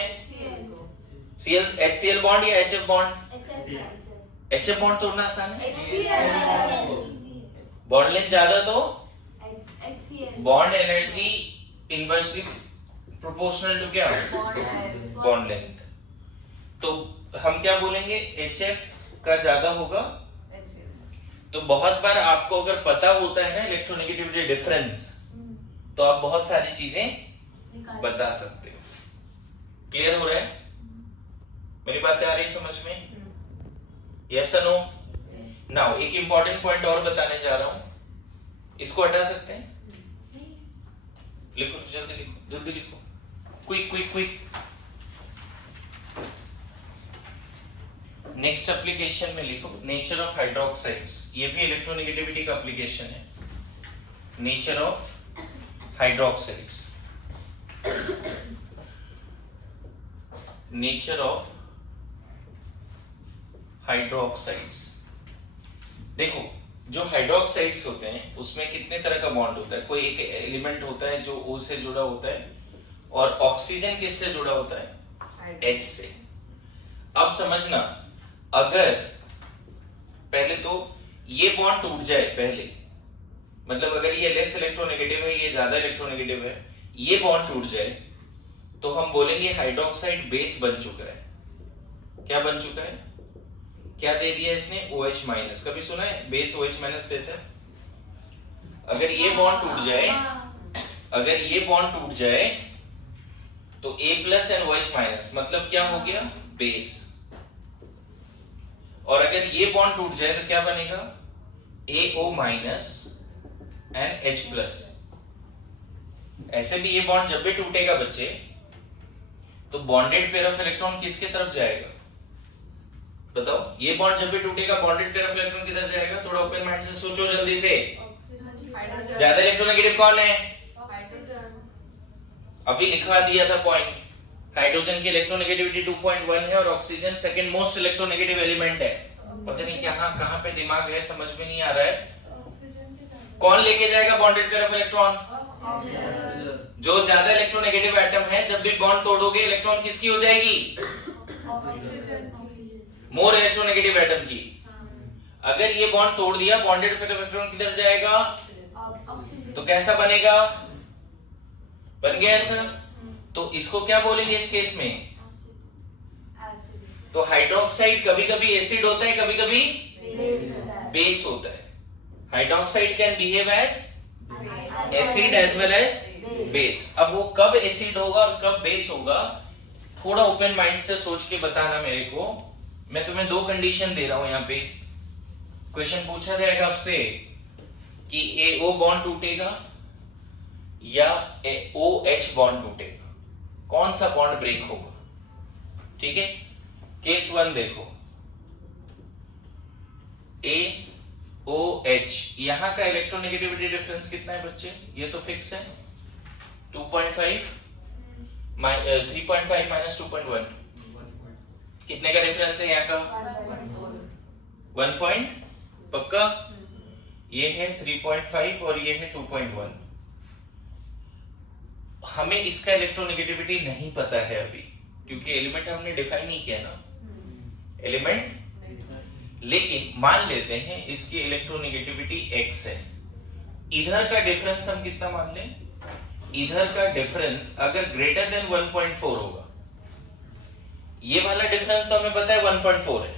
Cl HCl बॉन्ड या HF बॉन्ड? HF बॉन्ड तोड़ना आसान है। बॉन्ड लेंथ ज्यादा तो bond energy inversely proportional to क्या? Bond length. तो हम क्या बोलेंगे? HF का ज्यादा होगा। तो बहुत बार आपको अगर पता होता है ना इलेक्ट्रोनेगेटिविटी डिफरेंस, तो आप बहुत सारी चीजें बता सकते हो। क्लियर हो रहा है? मेरी बातें आ रही समझ में? यस और नो? नाउ एक इंपॉर्टेंट पॉइंट और बताने जा रहा हूं। इसको हटा सकते हैं? लिखो, जल्दी लिखो, जल्दी लिखो, quick quick quick. Next application में लिखो नेचर ऑफ हाइड्रोक्साइड्स। ये भी इलेक्ट्रोनेगेटिविटी का एप्लीकेशन है। Nature of hydroxides. Nature of hydroxides. देखो, जो हाइड्रोक्साइड्स होते हैं उसमें कितने तरह का बॉन्ड होता है। कोई एक एलिमेंट होता है जो O से जुड़ा होता है, और ऑक्सीजन किससे जुड़ा होता है? H से। अब समझना, अगर पहले तो ये बॉन्ड टूट जाए पहले, मतलब अगर ये लेस इलेक्ट्रोनेगेटिव है, ये ज्यादा इलेक्ट्रोनेगेटिव है, ये बॉन्ड टूट जाए तो हम बोलेंगे हाइड्रोक्साइड बेस बन चुका है। क्या बन चुका है? क्या दे दिया इसने? OH minus. कभी सुना है बेस OH माइनस देता है? अगर ये बॉन्ड टूट जाए, अगर ये बॉन्ड टूट जाए तो A plus and OH minus, मतलब क्या हो गया? बेस। और अगर ये बॉन्ड टूट जाए तो क्या बनेगा? AO minus and H plus. ऐसे भी ये बॉन्ड जब भी टूटेगा बच्चे, तो बॉन्डेड पेयर ऑफ इलेक्ट्रॉन किसके तरफ जाएगा? बताओ, ये बॉन्ड जब भी टूटेगा बॉन्डेड पेयर ऑफ इलेक्ट्रॉन किधर जाएगा? थोड़ा ओपन माइंड से सोचो जल्दी से। ज्यादा इलेक्ट्रोनेगेटिव कौन है? अभी लिखवा दिया था पॉइंट। हाइड्रोजन की इलेक्ट्रोनेगेटिविटी 2.1 है और oxygen second most electronegative element है। पता नहीं कहां पे दिमाग है, समझ में नहीं आ रहा है। कौन लेके जाएगा बॉन्डेड पेयर ऑफ इलेक्ट्रॉन? जो ज्यादा इलेक्ट्रोनेगेटिव एटम है, जब भी बॉन्ड तोड़ोगे इलेक्ट्रॉन किसकी हो जाएगी? मोर इलेक्ट्रोनेगेटिव एटम की। अगर ये बॉन्ड तोड़ दिया, बॉन्डेड पेयर ऑफ इलेक्ट्रॉन किधर जाएगा? तो कैसा बनेगा? बन गया ऐसा। तो इसको क्या बोलेंगे इस केस में? तो हाइड्रोक्साइड कभी कभी एसिड होता है, कभी कभी बेस होता है। Hydroxide can behave as acid as well as base. अब वो कब एसिड होगा और कब बेस होगा, थोड़ा ओपन माइंड से सोच के बताना मेरे को। मैं तुम्हें दो कंडीशन दे रहा हूं। यहाँ पे क्वेश्चन पूछा जाएगा आपसे कि AO बॉन्ड टूटेगा या OH बॉन्ड टूटेगा, कौन सा बॉन्ड ब्रेक होगा? ठीक है, केस 1 देखो, AOH। यहां का इलेक्ट्रोनेगेटिविटी डिफरेंस कितना है बच्चे? ये तो फिक्स है 2.5 3.5 माइनस 2.1। कितने का डिफरेंस है यहाँ का? 1 पॉइंट पक्का। ये है 3.5 और ये है 2.1। हमें इसका इलेक्ट्रोनेगेटिविटी नहीं पता है अभी, क्योंकि एलिमेंट हमने डिफाइन नहीं किया ना एलिमेंट। लेकिन मान लेते हैं इसकी इलेक्ट्रोनेगेटिविटी x है। इधर का डिफरेंस हम कितना मान लें? इधर का डिफरेंस अगर ग्रेटर देन 1.4 होगा, ये वाला डिफरेंस तो हमें पता है 1.4 है,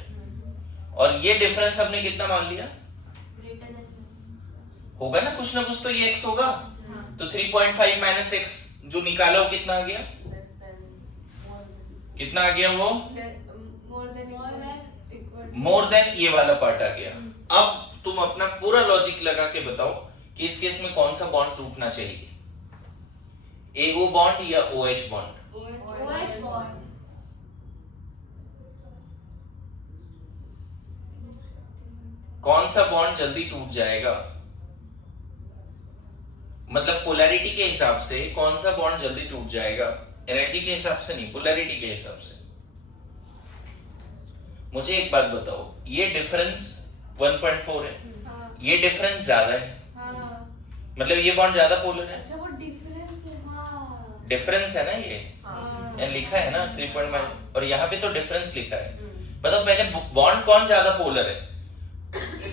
और ये डिफरेंस हमने कितना मान लिया? होगा ना कुछ तो ये x होगा। तो 3.5 माइनस x जो निकाला वो कितना आ गया? कितना आ गया? वो मोर देन ये वाला पार्ट आ गया। अब तुम अपना पूरा लॉजिक लगा के बताओ कि इस केस में कौन सा बॉन्ड टूटना चाहिए। AO बॉन्ड या OH बॉन्ड? OH bond. कौन सा बॉन्ड जल्दी टूट जाएगा? मतलब पोलैरिटी के हिसाब से कौन सा बॉन्ड जल्दी टूट जाएगा? एनर्जी के हिसाब से नहीं, पोलैरिटी के हिसाब से। मुझे एक बात बताओ, ये डिफरेंस 1.4 है, ये डिफरेंस ज्यादा है, मतलब ये बॉन्ड ज्यादा पोलर है। अच्छा वो डिफरेंस है। हाँ डिफरेंस है ना ये, यहाँ लिखा है ना 3 और यहाँ पे तो डिफरेंस लिखा है। बताओ पहले बॉन्ड कौन ज्यादा पोलर है,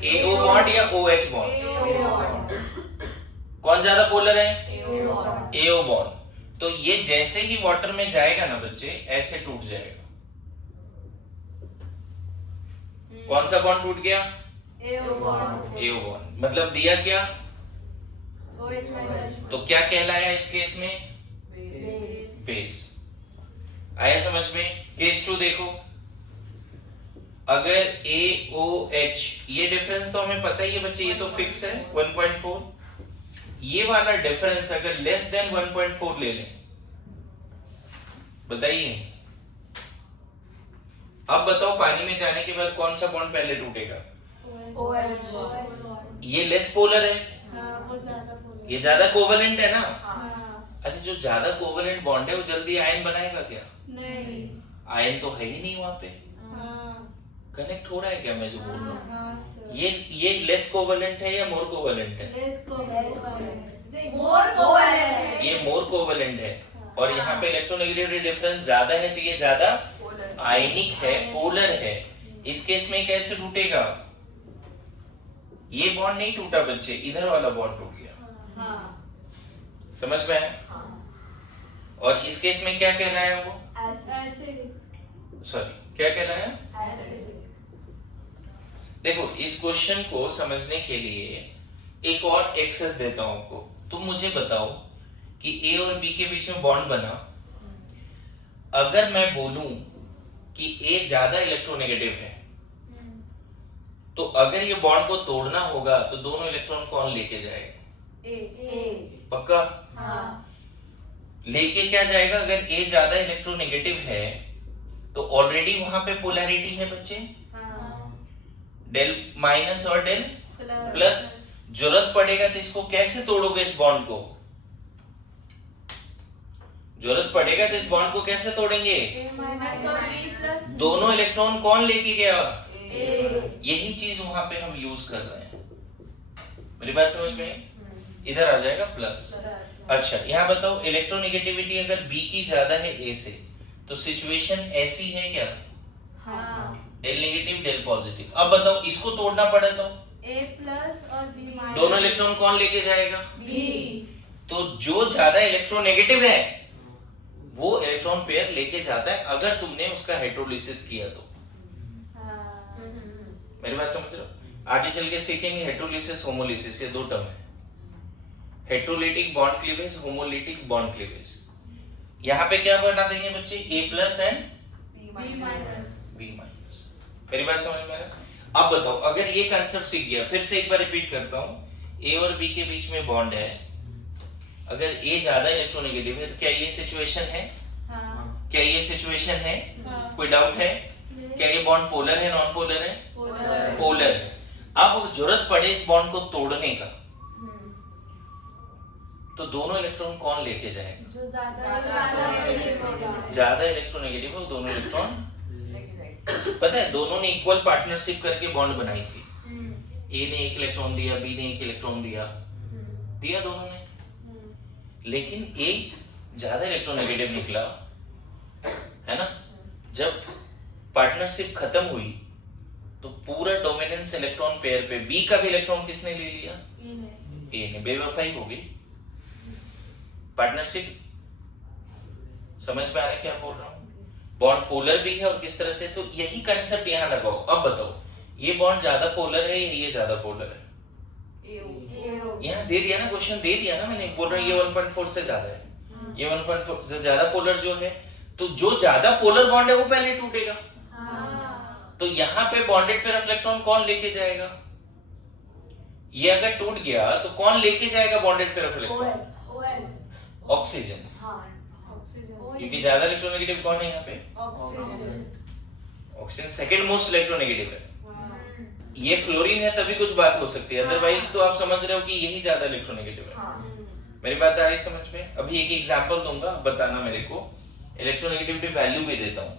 AO बॉन्ड या OH बॉन्ड? कौन ज्यादा पोलर है? AO bond. तो ये जैसे ही वाटर में जाएगा ना बच्चे, ऐसे टूट जाएगा। कौन सा बॉन्ड टूट गया? AO bond. AO bond. मतलब दिया क्या? OH minus. तो क्या कहलाया इस केस में? बेस। आया समझ में? केस 2 देखो, अगर AOH, ये डिफरेंस तो हमें पता ही है बच्चे, ये तो फिक्स है 1.4। ये वाला डिफरेंस अगर लेस देन 1.4 ले लें, बताइए। अब बताओ पानी में जाने के बाद कौन सा बॉन्ड पहले टूटेगा? OH bond. ये लेस पोलर है, हाँ वो ज्यादा पोलर। ये ज्यादा कोवेलेंट है ना। हाँ अरे जो ज्यादा कोवेलेंट बॉन्ड है वो जल्दी आयन बनाएगा क्या? नहीं। आयन तो है ही नहीं वहां पे। हाँ कनेक्ट हो रहा है क्या मैं जो बोल रहा हूँ? हाँ सर। ये लेस कोवेलेंट है या मोर कोवेलेंट है? Less covalent. More covalent. ये मोर कोवेलेंट है, और यहाँ पे इलेक्ट्रोनेगेटिविटी डिफरेंस ज्यादा है, तो ये ज्यादा आयनिक है, पोलर है। इस केस में कैसे टूटेगा? ये बॉन्ड नहीं टूटा बच्चे, इधर वाला बॉन्ड टूट गया। हाँ समझ में आया? और इस केस में क्या कह रहा है वो? एसिडिक। सॉरी, क्या कह रहा है? देखो इस क्वेश्चन को समझने के लिए एक और एक्सेस देता हूं आपको। तुम मुझे बताओ कि A और B के बीच में बॉन्ड बना, अगर मैं बोलूं कि A ज्यादा इलेक्ट्रोनेगेटिव है, तो अगर ये बॉन्ड को तोड़ना होगा तो दोनों इलेक्ट्रॉन कौन लेके जाएगा? ए। पक्का? हाँ लेके क्या जाएगा? अगर A ज्यादा इलेक्ट्रोनेगेटिव है तो ऑलरेडी वहां पे पोलैरिटी है बच्चे, हाँ डेल माइनस और डेल प्लस। जरूरत पड़ेगा तो इसको कैसे तोड़ोगे? इस बॉन्ड को जरूरत पड़ेगा तो इस बॉन्ड को कैसे तोड़ेंगे? A माइनस और B प्लस। दोनों इलेक्ट्रॉन कौन लेके गया? A। यही चीज वहां पे हम यूज कर रहे हैं। मेरी बात समझ में? इधर आ जाएगा प्लस। अच्छा यहाँ बताओ, इलेक्ट्रोनेगेटिविटी अगर B की ज्यादा है A से, तो सिचुएशन ऐसी है क्या? हाँ डेल नेगेटिव डेल पॉजिटिव। अब बताओ इसको तोड़ना पड़े तो A प्लस और B माइनस। दोनों इलेक्ट्रॉन कौन लेके जाएगा? B। तो जो ज्यादा इलेक्ट्रोनेगेटिव है वो इलेक्ट्रॉन पेयर लेके जाता है, अगर तुमने उसका हाइड्रोलिसिस किया तो। हाँ मेरी बात समझ रहे हो? आगे चल के सीखेंगे हाइड्रोलिसिस, होमोलिसिस, ये दो टर्म है। Heterolytic bond cleavage, homolytic bond cleavage. यहाँ पे क्या बना देंगे बच्चे? A plus and B minus. B minus. मेरी बात समझ में आया? अब बताओ, अगर ये कंसेप्ट सीख गया, फिर से एक बार रिपीट करता हूँ, A और B के बीच में बॉन्ड है, अगर A ज्यादा इलेक्ट्रोनेगेटिव है तो क्या ये सिचुएशन है? हाँ क्या ये सिचुएशन है? हाँ। कोई डाउट है? क्या ये बॉन्ड पोलर है, नॉन पोलर है? पोलर। पोलर है। अब जरूरत पड़े इस बॉन्ड को तोड़ने का, तो दोनों इलेक्ट्रॉन कौन लेके जाएगा? जो ज्यादा ज्यादा इलेक्ट्रोनेगेटिव है, दोनों इलेक्ट्रॉन। पता है दोनों ने इक्वल पार्टनरशिप करके बॉन्ड बनाई थी। A ने 1 इलेक्ट्रॉन दिया, B ने 1 इलेक्ट्रॉन दिया दोनों ने, लेकिन A ज्यादा इलेक्ट्रोनेगेटिव निकला, है ना? जब पार्टनरशिप खत्म हुई तो पूरा डोमिनेंस इलेक्ट्रॉन पेयर पे B का भी इलेक्ट्रॉन किसने ले लिया? A ने। बेवफाई हो गई। पार्टनरशिप समझ में आ रहा है क्या बोल रहा हूं? बॉन्ड पोलर भी है और किस तरह से, तो यही कंसेप्ट यहां लगाओ। अब बताओ ये बॉन्ड ज्यादा पोलर है या ये ज्यादा पोलर है? यहाँ दे दिया ना, क्वेश्चन दे दिया ना मैंने, बोल रहा हूँ ये 1.4 से ज्यादा है, ये 1.4 से ज्यादा पोलर जो है, तो जो ज्यादा पोलर बॉन्ड है वो पहले टूटेगा। तो यहाँ पे बॉन्डेड पेयर ऑफ इलेक्ट्रॉन कौन लेके जाएगा? ये अगर टूट गया तो कौन लेके जाएगा bonded pair of electron? Oxygen, oxygen क्योंकि ज्यादा इलेक्ट्रोनेगेटिव कौन है यहाँ पे? Oxygen oxygen second most electronegative है। ये फ्लोरीन है तभी कुछ बात हो सकती है, अदरवाइज तो आप समझ रहे हो कि यही ज्यादा इलेक्ट्रोनेगेटिव है। मेरी बात आ रही समझ में? अभी एक एग्जांपल दूंगा, बताना मेरे को, इलेक्ट्रोनेगेटिविटी वैल्यू भी देता हूं।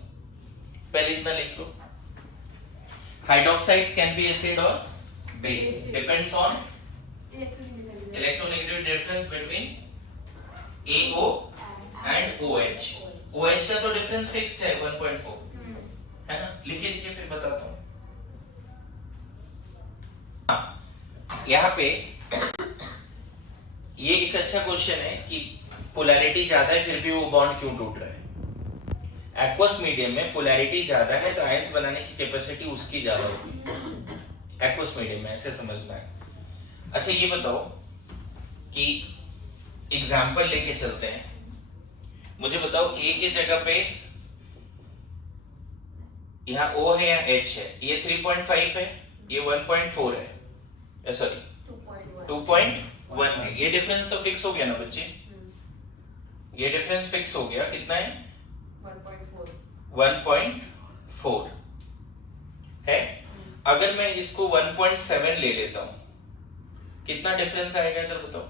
पहले इतना लिख लो, हाइड्रोक्साइड्स कैन बी एसिड और base, depends on electronegativity difference between AO and OH। OH का तो डिफरेंस फिक्स्ड है 1.4, है ना? लिखिए लिखिए फिर बताता हूं। यहाँ पे ये एक अच्छा क्वेश्चन है कि पोलैरिटी ज्यादा है फिर भी वो बॉन्ड क्यों टूट रहा है। एक्वस मीडियम में पोलैरिटी ज्यादा है तो आयंस बनाने की कैपेसिटी उसकी ज्यादा होगी एक्वस मीडियम में, ऐसे समझना है। अच्छा ये बताओ कि एग्जाम्पल लेके चलते हैं, मुझे बताओ A की जगह पे यहाँ O है या H है, ये 3.5 है, ये 1.4 है, सॉरी 2.1 है। ये डिफरेंस तो फिक्स हो गया ना बच्चे? ये डिफरेंस फिक्स हो गया, कितना है? 1.4 है। अगर मैं इसको 1.7 ले लेता हूं, कितना डिफरेंस आएगा इधर बताओ?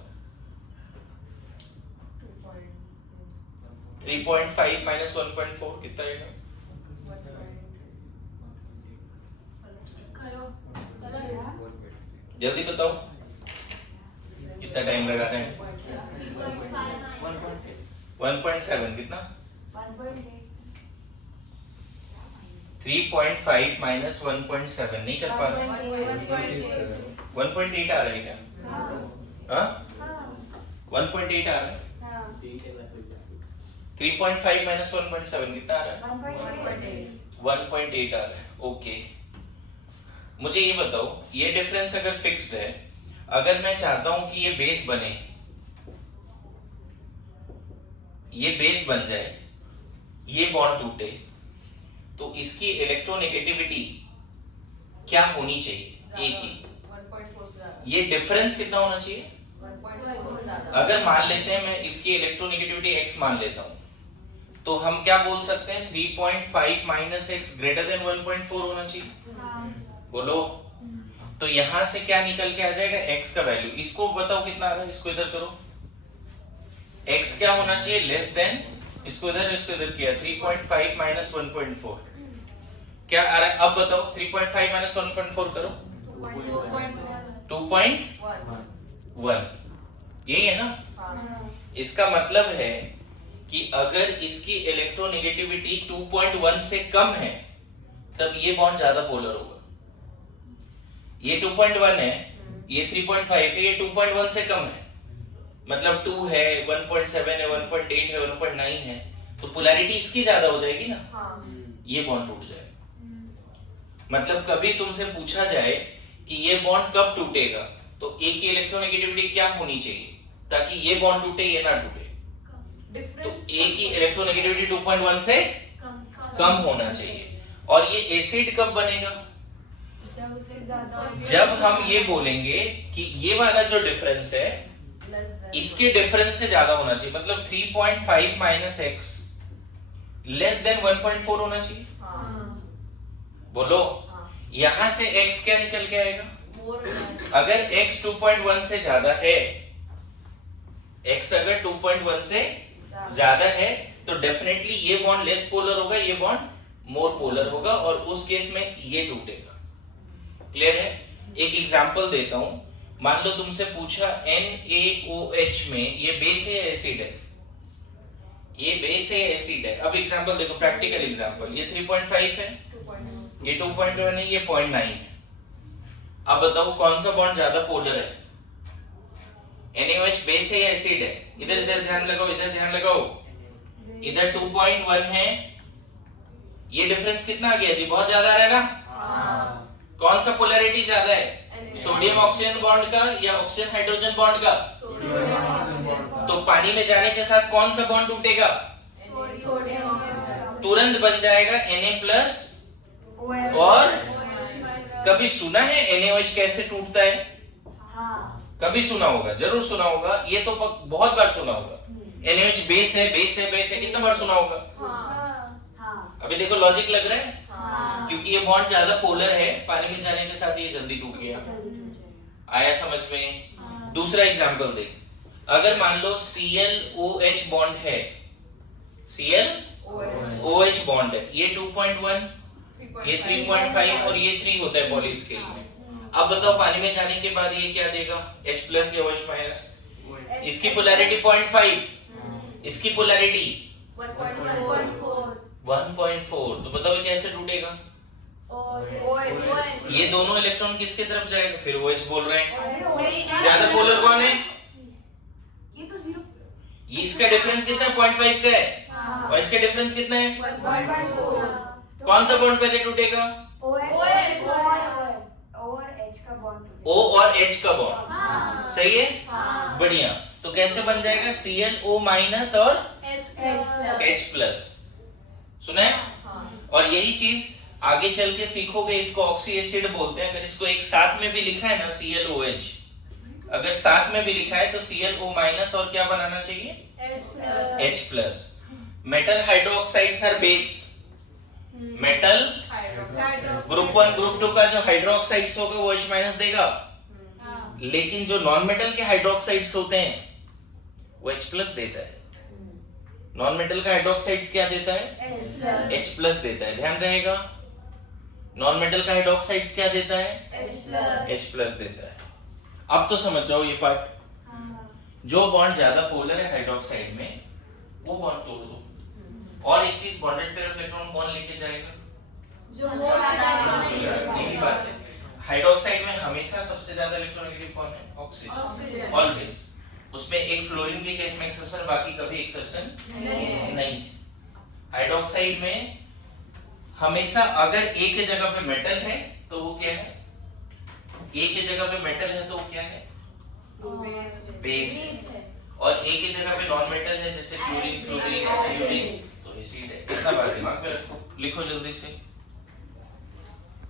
3.5 माइनस 1.4 कितना आएगा? जल्दी बताओ, कितना टाइम लगाते हैं? 1.7 कितना? 3.5 माइनस 1.7 नहीं कर पा रहे? 1.8 आ रहा है क्या? हाँ 1.8 आ रहा है। 3.5 माइनस 1.7 कितना आ रहा है? 1.8 आ रहा है। ओके, मुझे ये बताओ, ये डिफरेंस अगर फिक्स्ड है, अगर मैं चाहता हूं कि ये बेस बने, ये बेस बन जाए, ये बॉन्ड टूटे, तो इसकी इलेक्ट्रोनेगेटिविटी क्या होनी चाहिए? A की ये डिफरेंस कितना होना चाहिए? अगर मान लेते हैं मैं इसकी इलेक्ट्रोनेगेटिविटी x मान लेता हूं, तो हम क्या बोल सकते हैं? 3.5 माइनस x ग्रेटर देन 1.4 होना चाहिए। बोलो, तो यहां से क्या निकल के आ जाएगा? x का वैल्यू। इसको बताओ कितना आ रहा है, इसको इधर करो, x क्या होना चाहिए? लेस देन, इसको इधर किया, 3.5 माइनस 1.4 क्या आ रहा है? अब बताओ 3.5 माइनस 1.4 करो, 2.1, यही है ना? इसका मतलब है कि अगर इसकी इलेक्ट्रोनेगेटिविटी 2.1 से कम है तब ये बॉन्ड ज्यादा पोलर होगा। ये 2.1 है, ये 3.5 है, ये 2.1 से कम है, मतलब 2 है, 1.7 है, 1.8 है, 1.9 है, तो पोलैरिटी इसकी ज्यादा हो जाएगी ना? ये बॉन्ड टूट जाएगा। मतलब कभी तुमसे पूछा जाए कि ये बॉन्ड कब टूटेगा, तो A की इलेक्ट्रोनेगेटिविटी क्या होनी चाहिए ताकि ये बॉन्ड टूटे, ये ना टूटे? तो A की इलेक्ट्रोनेगेटिविटी 2.1 से कम होना चाहिए। और ये एसिड कब बनेगा? जब हम ये बोलेंगे कि ये वाला जो डिफरेंस है इसके डिफरेंस से ज्यादा होना चाहिए, मतलब 3.5 माइनस x लेस देन 1.4 होना चाहिए। बोलो, यहां से x क्या निकल के आएगा? अगर x 2.1 से ज्यादा है, x अगर 2.1 से ज्यादा है तो डेफिनेटली ये बॉन्ड लेस पोलर होगा, ये बॉन्ड मोर पोलर होगा, और उस केस में ये टूटेगा। क्लियर है? एक एग्जांपल देता हूं, मान लो तुमसे पूछा NaOH में ये बेस है या एसिड है? ये बेस है या एसिड है? अब एग्जांपल देखो, प्रैक्टिकल एग्जांपल, ये 3.5 है, ये 2.1 है, ये 0.9 है। अब बताओ कौन सा बॉन्ड ज्यादा पोलर है? NaOH बेस है या एसिड है? इधर इधर ध्यान लगाओ, इधर ध्यान लगाओ, इधर 2.1 है, ये डिफरेंस कितना आ गया जी? बहुत ज्यादा आ रहा है ना? कौन सा पोलैरिटी ज्यादा है? सोडियम ऑक्सीजन बॉन्ड का या ऑक्सीजन हाइड्रोजन बॉन्ड का? तो पानी में जाने के साथ कौन सा बॉन्ड टूटेगा? तुरंत बन जाएगा Na+ और कभी सुना है NaOH कैसे टूटता है? कभी सुना होगा, जरूर सुना होगा, ये तो बहुत बार सुना होगा। NaOH बेस है, बेस है, बेस है, कितना बार सुना होगा? हाँ अभी देखो लॉजिक लग रहा है, हाँ क्योंकि ये बॉन्ड ज्यादा पोलर है, पानी में जाने के साथ ये जल्दी टूट गया। आया समझ में? दूसरा एग्जांपल देख, अगर मान लो ClOH बॉन्ड है, ClOH बॉन्ड है, ये 2.1, ये 3.5 और ये 3 होता है पॉली स्केल में। अब बताओ पानी में जाने के बाद ये क्या देगा, H प्लस या OH माइनस? इसकी पोलैरिटी 0.5, इसकी पोलैरिटी 1.4, तो बताओ ये कैसे टूटेगा? ये दोनों इलेक्ट्रॉन किसके तरफ जाएगा? फिर OH बोल रहे हैं। ज्यादा पोलर कौन है? ये तो 0 ये इसका डिफरेंस कितना है? 0.5 का है, और इसका डिफरेंस कितना है? कौन सा बॉन्ड पहले टूटेगा? O और H का बॉन्ड, सही है? बढ़िया। तो कैसे बन जाएगा? ClO माइनस और H प्लस, सुना है? और यही चीज आगे चल के सीखोगे, इसको ऑक्सी एसिड बोलते हैं। अगर इसको एक साथ में भी लिखा है ना, ClOH, अगर साथ में भी लिखा है तो Cl O माइनस और क्या बनाना चाहिए? H plus. Metal hydroxides are base, metal group 1 group 2 का जो हाइड्रोक्साइड्स होगा वो H माइनस देगा, लेकिन जो नॉन मेटल के हाइड्रोक्साइड्स होते हैं वो H प्लस देता है। नॉन मेटल का हाइड्रोक्साइड्स क्या देता है? H प्लस देता है, ध्यान रहेगा। नॉन मेटल का हाइड्रोक्साइड्स क्या देता है? H प्लस देता है। अब तो समझ जाओ ये पार्ट। जो बॉन्ड ज्यादा पोलर है हाइड्रोक्साइड में, वो बॉन्ड तोड़ दो। और एक चीज, बॉन्डेड पेयर ऑफ इलेक्ट्रॉन कौन लेके जाएगा? यही बात है, हाइड्रोक्साइड में हमेशा सबसे ज्यादा इलेक्ट्रोनेगेटिव कौन है? Oxygen, always. उसमें एक फ्लोरीन के केस में एक्सेप्शन, बाकी कभी एक्सेप्शन नहीं। हाइड्रोक्साइड में हमेशा अगर एक ही जगह पे मेटल है तो वो क्या है? एक ही जगह पे मेटल है तो वो क्या है? बेस है। और एक ही जगह पे नॉन मेटल है, जैसे क्लोरीन, फ्लोरीन, आयोडीन, तो एसिड है। कितना बार दिमाग में रखो, लिखो जल्दी से।